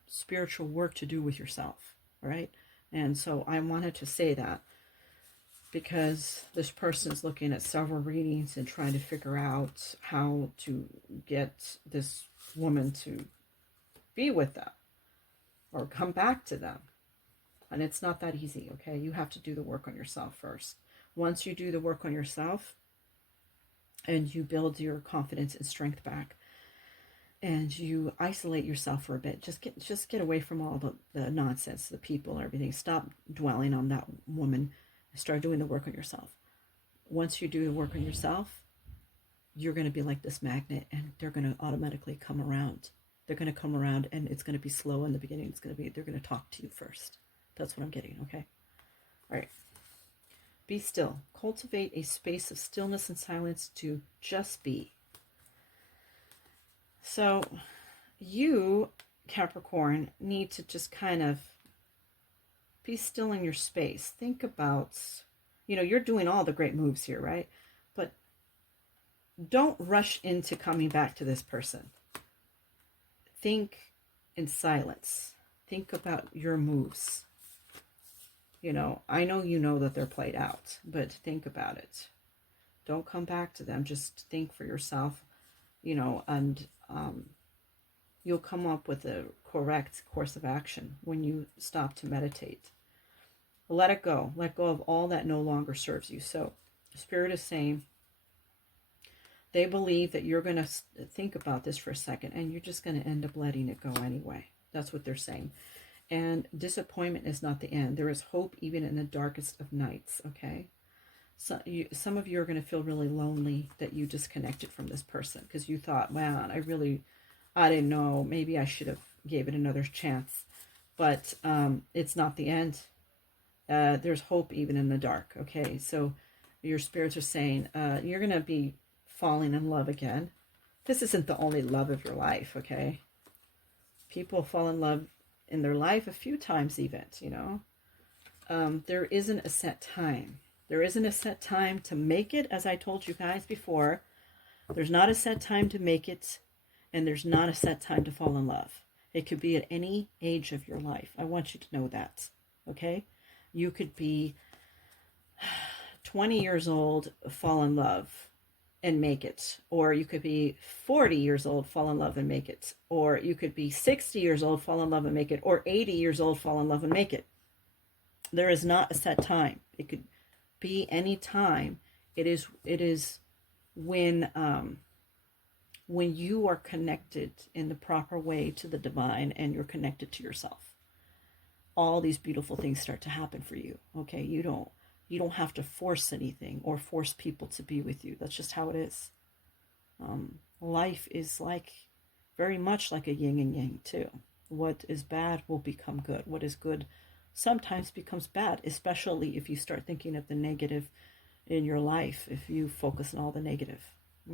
spiritual work to do with yourself, all right? And so I wanted to say that because this person's looking at several readings and trying to figure out how to get this woman to be with them or come back to them. And it's not that easy, okay? You have to do the work on yourself first. Once you do the work on yourself and you build your confidence and strength back and you isolate yourself for a bit, just get away from all the nonsense, the people and everything. Stop dwelling on that woman. Start doing the work on yourself. Once you do the work on yourself, you're going to be like this magnet and they're going to automatically come around. They're going to come around and it's going to be slow in the beginning. They're going to talk to you first. That's what I'm getting, okay? All right. Be still. Cultivate a space of stillness and silence to just be. So you, Capricorn, need to just kind of be still in your space. Think about, you're doing all the great moves here, right? But don't rush into coming back to this person. Think in silence. Think about your moves. I know you know that they're played out, but think about it. Don't come back to them. Just think for yourself, and you'll come up with a correct course of action when you stop to meditate. Let it go. Let go of all that no longer serves you. So Spirit is saying they believe that you're going to think about this for a second and you're just going to end up letting it go anyway. That's what they're saying. And disappointment is not the end. There is hope even in the darkest of nights, okay? some of you are going to feel really lonely that you disconnected from this person because you thought, man, I didn't know, maybe I should have gave it another chance. But it's not the end. There's hope even in the dark. Okay, so your spirits are saying you're going to be falling in love again. This isn't the only love of your life. Okay, people fall in love in their life a few times even, you know. There isn't a set time. There isn't a set time to make it, as I told you guys before. There's not a set time to make it, and there's not a set time to fall in love. It could be at any age of your life. I want you to know that, okay? You could be 20 years old, fall in love, and make it. Or you could be 40 years old, fall in love and make it. Or you could be 60 years old, fall in love and make it. Or 80 years old, fall in love and make it. There is not a set time. It could be any time. It is when you are connected in the proper way to the divine and you're connected to yourself. All these beautiful things start to happen for you. Okay, you don't have to force anything or force people to be with you. That's just how it is. Life is very much like a yin and yang too. What is bad will become good. What is good sometimes becomes bad, especially if you start thinking of the negative in your life, if you focus on all the negative.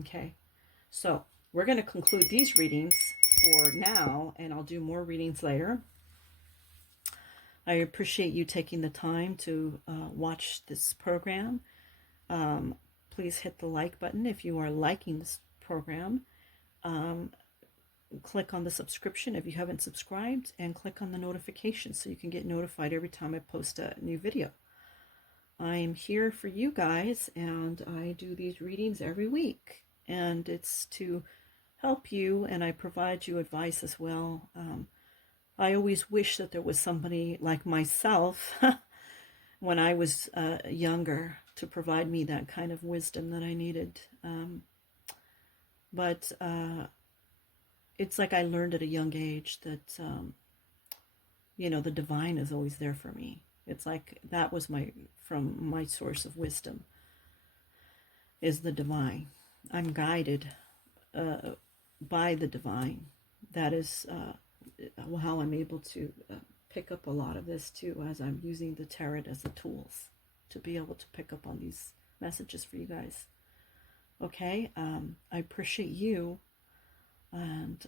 Okay, so we're going to conclude these readings for now, and I'll do more readings later. I appreciate you taking the time to watch this program. Please hit the like button if you are liking this program. Click on the subscription if you haven't subscribed, and click on the notification so you can get notified every time I post a new video. I am here for you guys, and I do these readings every week, and it's to help you, and I provide you advice as well. I always wish that there was somebody like myself when I was younger to provide me that kind of wisdom that I needed. But it's like I learned at a young age that, the divine is always there for me. It's like that was from my source of wisdom is the divine. I'm guided by the divine. That is how I'm able to pick up a lot of this too, as I'm using the tarot as the tools to be able to pick up on these messages for you guys. Okay, I appreciate you, and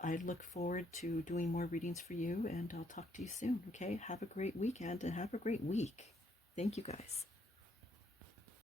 I look forward to doing more readings for you, and I'll talk to you soon. Okay, have a great weekend and have a great week. Thank you guys.